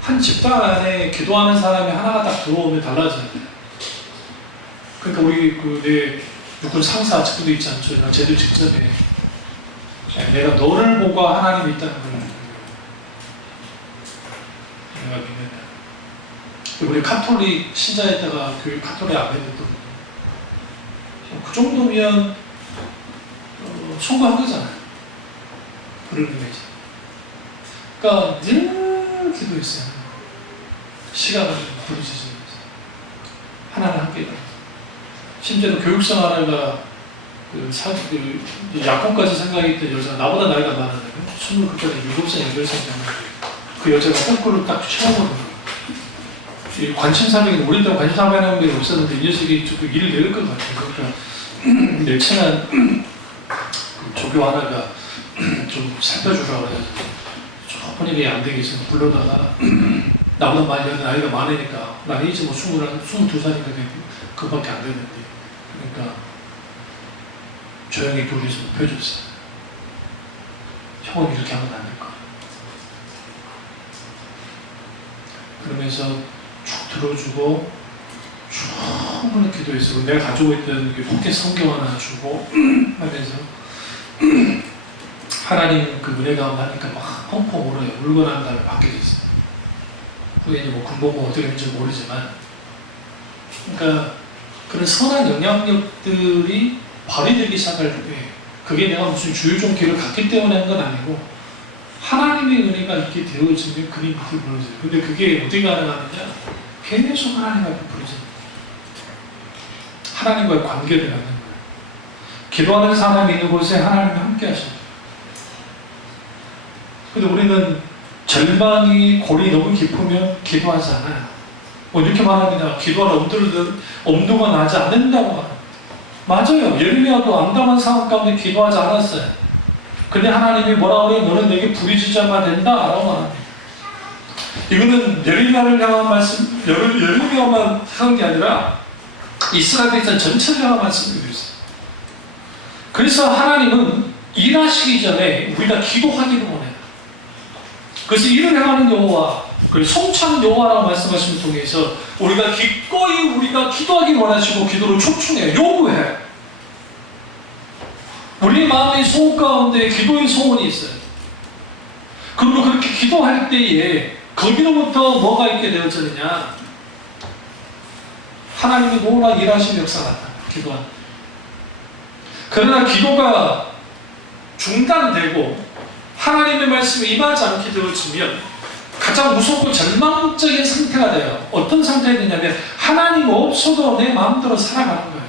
한 집단 안에 기도하는 사람이 하나가 딱 들어오면 달라져요. 그러니까 우리 내 육군 상사 직분도 있지 않죠. 제도 직전에 내가 너를 보고 하나님이 있다는 걸 내가 믿는다. 우리 카톨릭 신자에다가 교육 카톨릭 안 믿었거든요. 그 정도면 송구한 거잖아요. 그런 의미죠. 그러니까 늘 기도했어요. 시간을 부르짖으면서 하나님 함께 가. 심지어 교육생활하다가 약혼까지 생각했던 여자가 나보다 나이가 많았는데 29살에 7살, 8살 때문에 그 여자가 콩쿠르를 딱 쳐보거든요. 관심사명이 오랫동안 관심사명이 게 없었는데 이 녀석이 좀 일을 내릴 것 같아요. 그러니까 내 친한 조교 하나가 좀 살펴주라고 해서 조금이 안 되게 해서 불러다가 나보다 많이 나이가 많으니까 나이 이제 뭐 22살인가 그밖에 안 되는데 그러니까 조용히 둘이서 펴줬어요. 형은 이렇게 하면 안 될 거야. 그러면서 쭉 들어주고 충분히 기도했어요. 내가 가지고 있던 포켓 성경 하나 주고 하면서 하나님 그 은혜가 하니까 막 펑펑 울어요. 울고 난 다음에 바뀌어졌어요. 후에 뭐 군복무 어떻게 될지 모르지만 그러니까 그런 선한 영향력들이 발휘되기 시작할 때 그게 내가 무슨 주요종 기를 갖기 때문에 한 건 아니고 하나님의 은혜가 있게 되어지면 그림 앞을 부르져요. 근데 그게 어떻게 가능하느냐? 계속 하나님 앞에 부르져요. 하나님과의 관계를 갖는 거예요. 기도하는 사람이 있는 곳에 하나님이 함께 하십니다. 근데 우리는 절망이 골이 너무 깊으면 기도하지 않아요. 뭐 이렇게 말합니다. 기도하는 엄두가 나지 않는다고 말합니다. 맞아요. 예레미야도 암담한 상황 가운데 기도하지 않았어요. 근데 하나님이 뭐라 그래요? 너는 내게 부르짖어야만 된다 라고 말합니다. 이거는 예레미야를 향한 말씀, 예레미야만 향한 게 아니라 이스라엘 백성 전체를 향한 말씀이 되어 있어요. 그래서 하나님은 일하시기 전에 우리가 기도하기를 원해요. 그래서 일을 행하는 여호와, 그리고 성찬 여호와라고 말씀하시는 통해서 우리가 기꺼이 우리가 기도하기 원하시고 기도를 촉충해요. 요구해요. 우리 마음의 소원 가운데 기도의 소원이 있어요. 그리고 그렇게 기도할 때에 거기로부터 뭐가 있게 되어지느냐? 하나님이 너무나 일하시는 역사가 나타나요. 기도한. 그러나 기도가 중단되고 하나님의 말씀에 임하지 않게 되어지면 가장 무섭고 절망적인 상태가 돼요. 어떤 상태가 되냐면 하나님 없어도 내 마음대로 살아가는 거예요.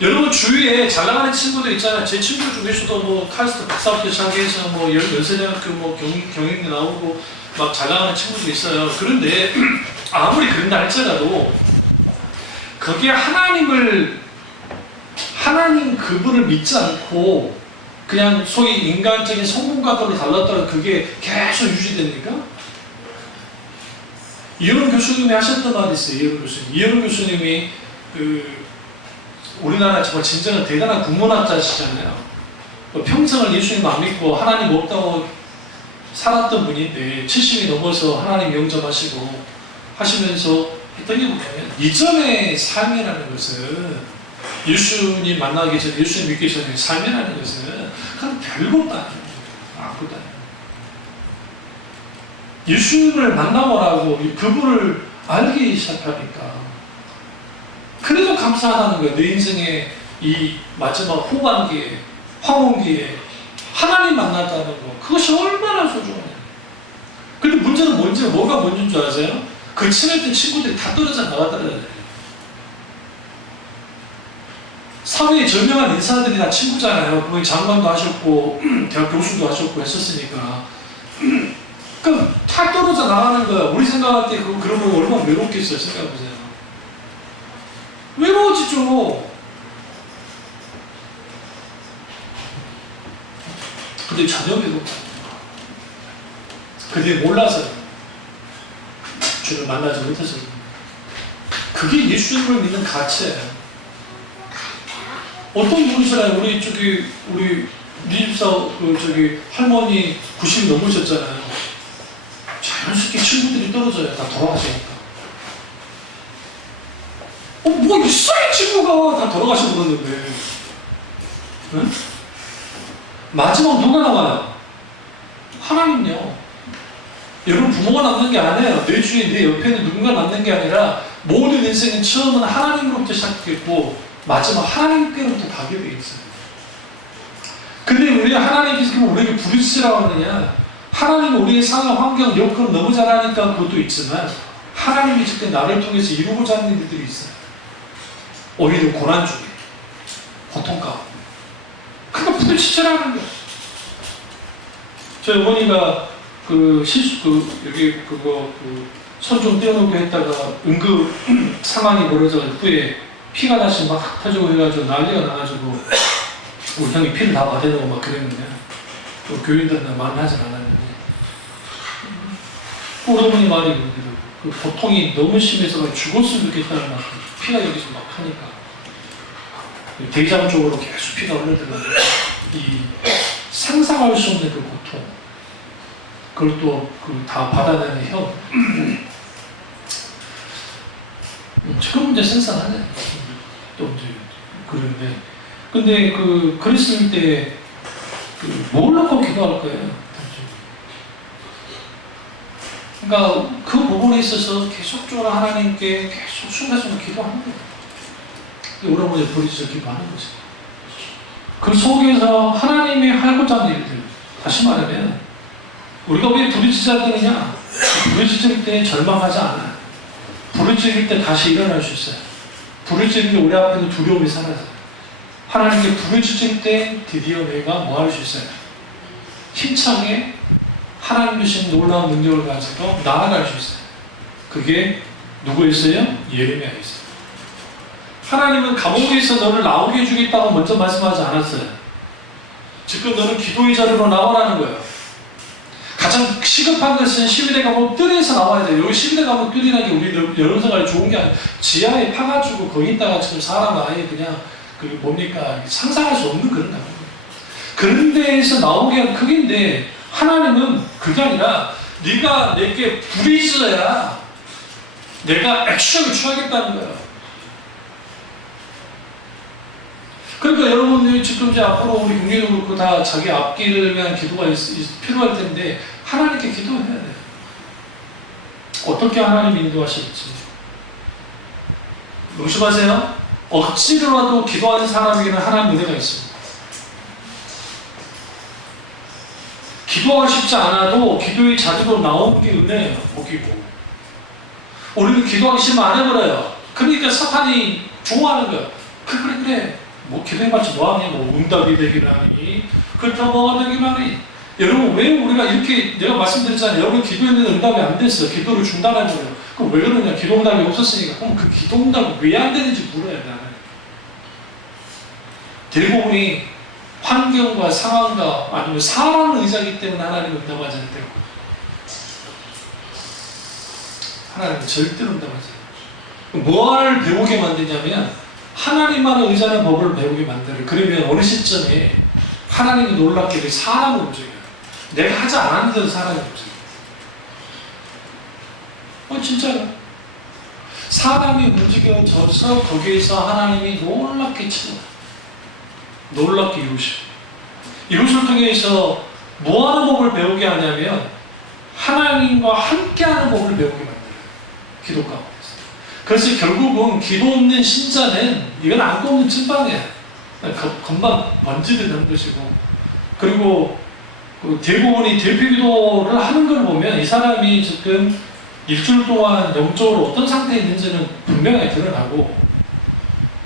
여러분 주위에 잘 나가는 친구들 있잖아요. 제 친구 중에서도 뭐 카이스트 박사부터 시작해서 뭐 연세대학교 뭐 경영대 나오고 막 잘 나가는 친구도 있어요. 그런데 아무리 그런다 할지라도 거기에 하나님 그분을 믿지 않고 그냥 소위 인간적인 성공가도를 달랐다가 그게 계속 유지됩니까? 이현우 교수님이 하셨던 말이 있어요. 이현우 교수님이 우리나라 정말 진정한 대단한 국문학자시잖아요. 평생을 예수님 안 믿고 하나님 없다고 살았던 분인데 70이 넘어서 하나님 영접하시고 하시면서 했던 게 뭐냐면 이전의 삶이라는 것은 예수님 만나기 전에 예수님 믿기 전에 삶이라는 것은 그냥 별것도 아니에요. 아무것도 아니에요. 예수님을 만나보라고 그분을 알기 시작하니까 그래도 감사하다는 거예요. 내 인생의 이 마지막 후반기에 황혼기에 하나님 만났다는 거 그것이 얼마나 소중해요. 근데 문제는 뭐가 문제인 줄 아세요? 그 친했던 친구들이 다 떨어져 나가더라고요. 사회에 저명한 인사들이 다 친구잖아요. 거기 장관도 하셨고 대학 교수도 하셨고 했었으니까 그럼 다 떨어져 나가는 거야. 우리 생각할 때 그러면 얼마나 외롭겠어요. 생각해보세요. 외로워지 좀. 근데 전혀 외롭다. 그게 몰라서 주를 만나지 못해서. 그게 예수님을 믿는 가치예요. 어떤 분이잖아요. 우리 리집사 할머니 90이 넘으셨잖아요. 자연스럽게 친구들이 떨어져요. 다 돌아가시니까. 뭐 있어요, 친구가. 다 돌아가시고 그러는데. 응? 마지막 누가 남아요? 하나님요. 여러분 부모가 남는 게 아니에요. 내 주위에 내 옆에는 누군가 남는 게 아니라 모든 인생은 처음은 하나님으로부터 시작했고 마지막 하나님께로부터 가게 되어 있어요. 근데 왜 하나님께서 우리에게 부르시라고 하느냐? 하나님은 우리의 상황, 환경, 여건을 너무 잘 아니까 그것도 있지만 하나님이 지금 나를 통해서 이루고자 하는 일들이 있어요. 오히려 고난 중에 고통 가운데 그러니까 부딪히라는 거예요. 저희 어머니가 손 좀 떼어놓고 했다가 응급 상황이 벌어져 후에 피가 다시 막 터지고 해가지고 난리가 나가지고 우리 형이 피를 다 받아내고 막 그랬는데 교인들은 말은 하진 않았는데 우리 어머니 말이 그 고통이 너무 심해서 죽었으면 좋겠다는 만큼 피가 여기서 막 하니까 대장 쪽으로 계속 피가 흘러들어가는 이 상상할 수 없는 그 고통 그걸 또 다 받아내는 형 지금 문제 생산하네 또 이제 그런데 근데 그랬을 때 뭘 놓고 기도할 거예요? 그러니까 그 부분에 있어서 계속적으로 하나님께 계속 순간순간 기도하는 거예요. 우리 어머니 부딪혀서 기도하는 거죠. 그 속에서 하나님이 하고자 하는 일들, 다시 말하면 우리가 왜 부딪히자 되느냐? 부딪힐 때 절망하지 않아요. 부딪힐 때 다시 일어날 수 있어요. 부딪힐 때 우리 앞에는 두려움이 사라져요. 하나님께 부르짖을 때 드디어 내가 뭐 할 수 있어요? 힘차게 하나님 주신 놀라운 능력을 가지고 나아갈 수 있어요. 그게 누구였어요? 예레미야였어요. 하나님은 감옥에서 너를 나오게 해주겠다고 먼저 말씀하지 않았어요. 지금 너는 기도의 자리로 나오라는 거예요. 가장 시급한 것은 12대 감옥 뜰에서 나와야 돼요. 여기 12대 감옥 뜰이라는 게 우리 여론생활이 좋은 게 아니라 지하에 파가지고 거기다가 지금 사람 아예 그냥 그 뭡니까 상상할 수 없는 그런 감옥. 그런 데에서 나오게 한 크기인데 하나님은 그게 아니라 네가 내게 부리져야 내가 액션을 취하겠다는 거야. 그러니까 여러분들이 지금 이제 앞으로 우리 국민도 그렇고 다 자기 앞길을 위한 기도가 필요할 텐데 하나님께 기도해야 돼요. 어떻게 하나님 인도하실지. 명심하세요. 억지로라도 기도하는 사람에게는 하나님 은혜가 있습니다. 기도하고 싶지 않아도 기도의 자리로 나오는 게 은혜예요. 복이고. 우리는 기도하기 싫으면 안 해버려요. 그러니까 사탄이 좋아하는 거예요. 그래. 뭐 기도해봤자 뭐하니? 뭐 응답이 되기를 하니? 그렇다고 뭐가 되기를 하니? 여러분 왜 우리가 이렇게 내가 말씀드렸잖아요. 여러분 기도했는데 응답이 안 됐어요. 기도를 중단해버려요. 그럼 왜 그러냐? 기도 응답이 없었으니까. 그럼 그 기도 응답이 왜 안 되는지 물어야 나는. 대부분이 환경과 상황과 아니면 사람 의자이기 때문에 하나님 응답하지 않을 때고 하나님은 절대로 응답하지 않아요. 뭘 배우게 만드냐면 하나님만을 의지하는 법을 배우게 만들어요. 그러면 어느 시점에 하나님이 놀랍게 사람을 움직여요. 내가 하지 않았는데도 사람이 움직여요. 진짜요. 사람이 움직여져서 거기에서 하나님이 놀랍게 치고 놀랍게 이루시고 이것을 통해서 뭐하는 법을 배우게 하냐면 하나님과 함께하는 법을 배우게 만들어요. 기도 가운데서. 그래서 결국은 기도 없는 신자는 이건 안고 없는 찐빵이야. 겉만 번지르는 것이고 그리고 대부분이 대표기도를 하는 걸 보면 이 사람이 지금 일주일 동안 영적으로 어떤 상태에 있는지는 분명하게 드러나고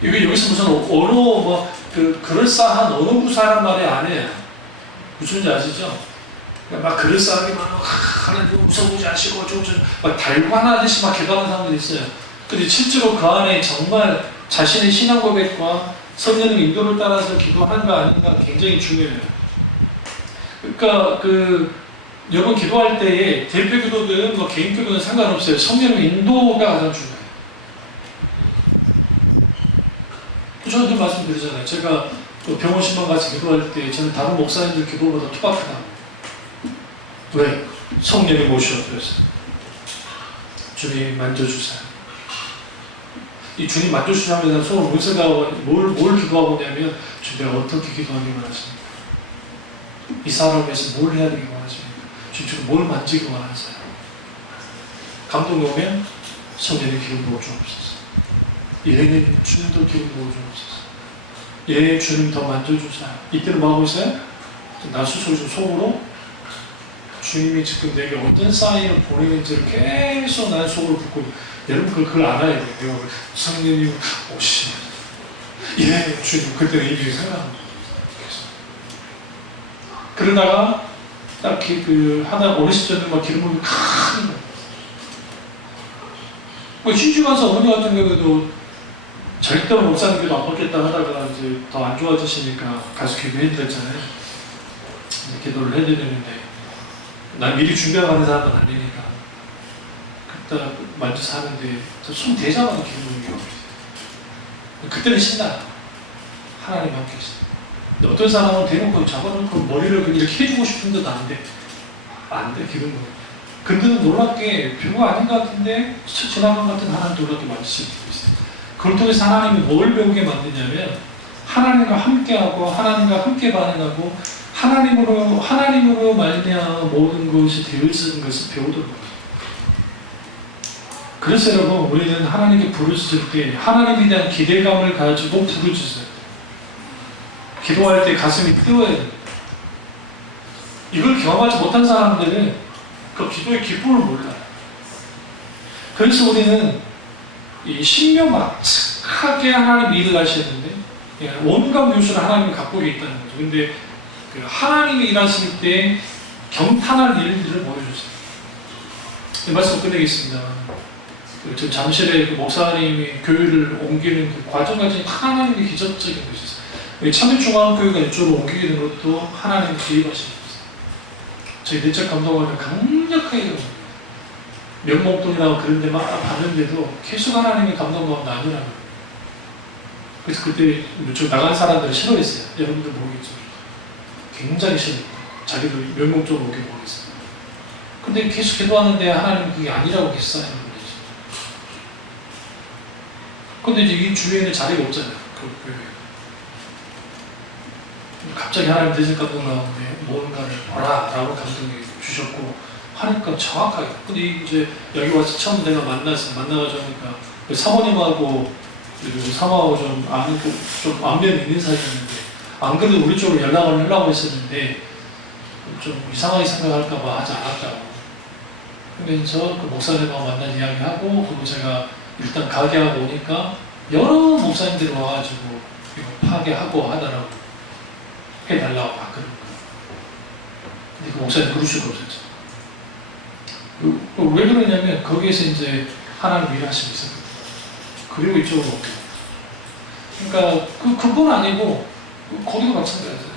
이게 여기서 무슨 언어 그럴싸한 어느 구사란 말이 안 해요. 무슨 지 아시죠? 막 그럴싸하게 막 하나님 무서우지 않으시고 막 달관하듯이 막 기도하는 사람들이 있어요. 근데 실제로 그 안에 정말 자신의 신앙 고백과 성령의 인도를 따라서 기도하는 거 아닌가 굉장히 중요해요. 그러니까 여러분 기도할 때에 대표 기도든 뭐 개인 기도든 상관없어요. 성령의 인도가 가장 중요해요. 저는 늘 말씀드리잖아요. 제가 병원 신방 같이 기도할 때 저는 다른 목사님들 기도보다 투박하다. 왜? 성령이 모셔드렸어요. 주님 만져주세요. 이 주님 만져주시면 속으로 뭘 생각하고 뭘 기도하고 오냐면 주님 내가 어떻게 기도하기 원하십니까? 이 사람을 위해서 뭘 해야 되기 원하십니까? 주님 뭘 만지기 원하세요? 감동이 오면 성령의 기름 부어 주옵소서. 예는 주님도 기름 부어 주옵소서. 예 주님 더 만져주세요. 이때는 뭐 하고 있어요? 나 스스로 좀 속으로 주님이 지금 내게 어떤 사인을 보내는지를 계속 난 속으로 듣고 여러분 그걸 알아야 돼요. 성령님 오시면 예 주님 그때는 이미 생각합니다. 그러다가 딱히 하나 어느 시점에 막 기름 부음이 큰 거예요. 시집 가서 어머니 같은 경우에도 절대로 목사님 기도 안 받겠다 하다가 이제 더 안 좋아지시니까 가서 기도해드렸잖아요. 기도를 해드렸는데 난 미리 준비하고 가는 사람은 아니니까 그때 만져서 하는데 손 대자마자 기분이 오고 그때는 신나. 하나님 함께 있어. 근데 어떤 사람은 대놓고 잡아놓고 머리를 이렇게 해주고 싶은데도 안 돼. 안 돼, 기분 거. 근데는 놀랍게 별거 아닌 것 같은데 지나간 것 같은 하나님 놀랍게 만지시고 있어요. 그걸 통해서 하나님이 뭘 배우게 만드냐면 하나님과 함께하고 하나님과 함께 반응하고 하나님으로 말미암아 모든 것이 되어지는 것을 배우도록 합니다. 그래서 여러분 우리는 하나님께 부르짖을 때 하나님에 대한 기대감을 가지고 부르짖어요. 기도할 때 가슴이 뜨거워야 됩니다. 이걸 경험하지 못한 사람들은 그 기도의 기쁨을 몰라요. 그래서 우리는 이 신명막측하게 하나님 일을 하시는데 온갖 요소를 하나님이 갖고 있다는 거죠. 근데 하나님이 일하실 때 경탄할 일들을 보여주세요. 이 말씀 끝내겠습니다. 지금 잠실에 목사님이 교회를 옮기는 그 과정까지 하나님의 기적적인 것이 있어요. 참여중앙교회가 이쪽으로 옮기게 된 것도 하나님의 개입하신 것입니다. 저희 내적 감동을 강력하게 명목동이라고 그런 데만 봤는데도 계속 하나님의 감동 가운데 아니라는 거예요. 그래서 그때 저 나간 사람들을 싫어했어요. 여러분들 모르겠죠. 굉장히 싫어했어요. 자기도 명목적으로 오게 모르겠어요. 근데 계속 기도하는데 하나님은 그게 아니라고 계속 쌓이는 거죠. 근데 이제 이 주위에는 자리가 없잖아요. 그 교회에. 갑자기 하나님 대적 감동 가운데 뭔가를 보라라고 감동이 주셨고 하니까 정확하게. 근데 이제 여기 와서 처음 내가 만나가지고 하니까 사모님하고 그리고 사모하고 좀 아는 좀 안면이 있는 사이였는데 안 그래도 우리 쪽으로 연락을 하려고 했었는데 좀 이상하게 생각할까봐 하지 않았다고. 그러면서 그 목사님하고 만난 이야기하고 그리고 제가 일단 가게 하고 오니까 여러 목사님들이 와가지고 이거 파괴하고 하더라고. 해달라고 막 그런 거예요. 근데 그 목사님 그럴 수가 없었죠. 왜 그러냐면 거기에서 이제 하나님 일하심이 있었거든요. 그리고 이쪽으로 오고. 그러니까 그건 아니고 거기도 마찬가지예요.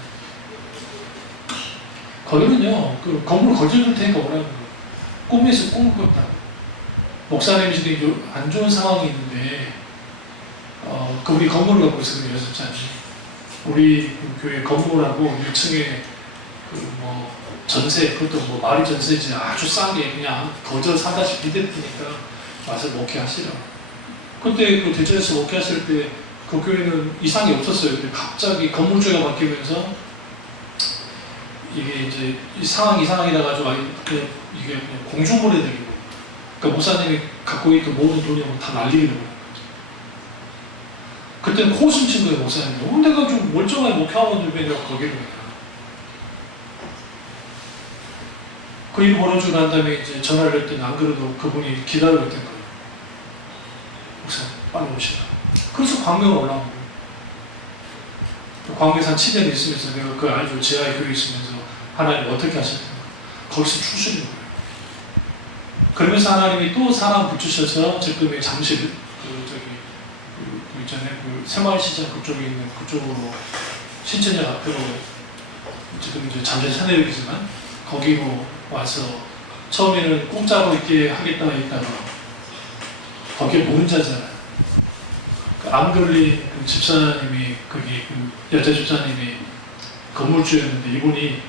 거기는요 그 건물 거저줄 테니까 오라는 거예요. 꿈에서 꿈을 꿨다. 목사님이 지금 안 좋은 상황이 있는데 우리 건물을 갖고 있어서 그러셨잖아요. 우리 교회 건물하고 1층에 뭐 전세, 그것도 뭐 말이 전세지 아주 싸게 그냥 거저 사다시피 됐으니까 와서 목회하시라. 그때 그 대전에서 목회하실 때 그 교회는 이상이 없었어요. 근데 갑자기 건물주가 바뀌면서 이게 이제 이 상황이 이상하게 나가지고 그냥 이게 그냥 공중분해 되고 그러니까 목사님이 갖고 있던 모든 돈이 다 날리게 되고 그때는 호심 친 거예요. 목사님이 내가 좀 멀쩡하게 목회하면 왜 내가 거기를 가. 그 일 벌어지고 난 다음에 이제 전화를 했더니 안 그래도 그분이 기다리고 있던 거예요. 목사님 빨리 오시라. 그래서 광명을 올라온 거예요. 광명에서 한 7년 있으면서 내가 그 알죠. 지하에 교회 있으면서 하나님 어떻게 하셨는가. 거기서 추스린 거예요. 그러면서 하나님이 또 사람 붙이셔서 지금의 잠실 그 있잖아요. 그 새마을시장 그쪽에 있는 그쪽으로 신천역 앞으로 지금 이제 잠실 사내역이지만 거기로 와서 처음에는 공짜로 있게 하겠다 했다가 거기에 노른자잖아요. 그 암 걸린 그 집사님이 거기 그 여자 집사님이 건물주였는데 이분이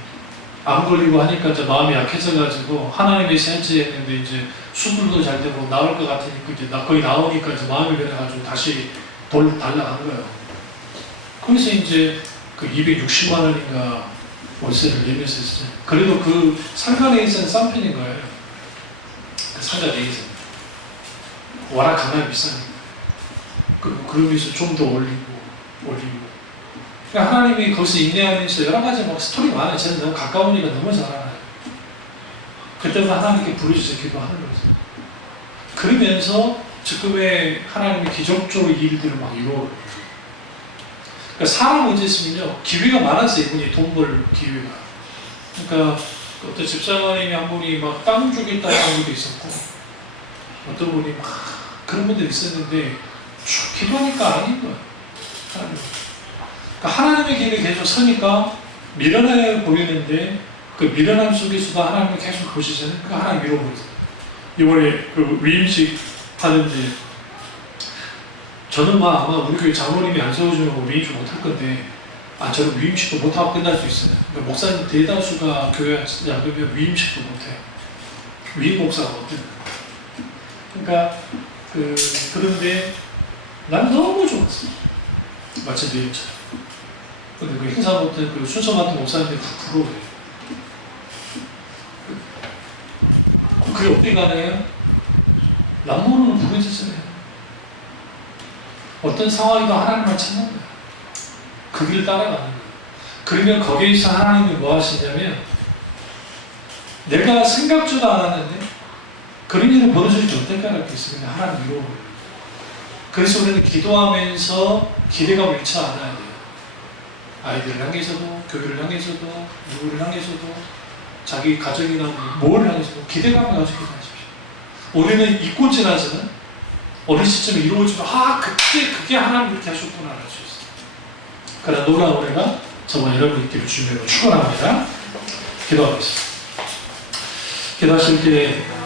암 걸리고 하니까 이제 마음이 약해져가지고 하나님의 센치했는데 이제 수술도 잘 되고 나올 것 같으니까 이제 거의 나오니까 이제 마음이 변해가지고 다시 돌 달라간 거예요. 그래서 이제 그 260만 원인가 월세를 내면서 했어요. 그래도 그 상가 내에서는 싼 편인 거예요. 그 상가 내에서 워낙 강남이 비싸니까. 그러면서 좀 더 올리고. 그러니까 하나님이 거기서 인내하면서 여러 가지 막 스토리가 많아요. 저는 너무 가까우니까 너무 잘 알아요. 그때부터 하나님께 부르셔서 기도하는 거죠. 그러면서 지금의 하나님이 기적적으로 일들을 막 이루어요. 그러니까 사람 어디 있으면요 기회가 많았어요. 이분이 돈 벌 기회가. 그러니까 어떤 집사님이 한 분이 막 땅 주겠다는 분도 있었고 어떤 분이 막 그런 분들이 있었는데 기도하니까 아닌 거예요. 하나님. 그러니까 하나님의 길을 계속 서니까 미련해 보이는데 그 미련함 속에서도 하나님을 계속 보시잖아요. 그 하나님 밀어버리세요. 이번에 그 위임식 하는데 저는 아마 우리 교회 장로님이 안 세워주면 위임식 못할 건데 저는 위임식도 못하고 끝날 수 있어요. 그러니까 목사님 대다수가 교회 얇으면 위임식도 못해요. 위임 목사가 못해요. 그러니까 그런데 난 너무 좋았어. 마치 위임처럼. 근데 그 행사 못한 그 순서 맡은 목사님들이 부러워요. 그게 어떻게 가능해요? 남모르는 부르짖으세요. 어떤 상황이도 하나님을 찾는 거예요. 그 길을 따라가는 거예요. 그러면 거기에서 하나님이 뭐 하시냐면 내가 생각지도 않았는데 그런 일이 벌어질지 어떨까라고 있으면 하나님 이루어버려요. 그래서 우리는 기도하면서 기대감을 잃지 않아야 돼요. 아이들을 향해서도 교회를 향해서도 누구를 향해서도 자기 가정이나 뭘 향해서도 기대감을 가지고 기도하십시오. 우리는 잊고 지나서는 어린 시점에 이루어지면 그게 하나님 이렇게 하셨구나 알 수 있어요. 그러나 놀라운 은혜가 저와 여러분 있기를 주님으로 축원합니다. 기도하겠습니다. 기도하실 때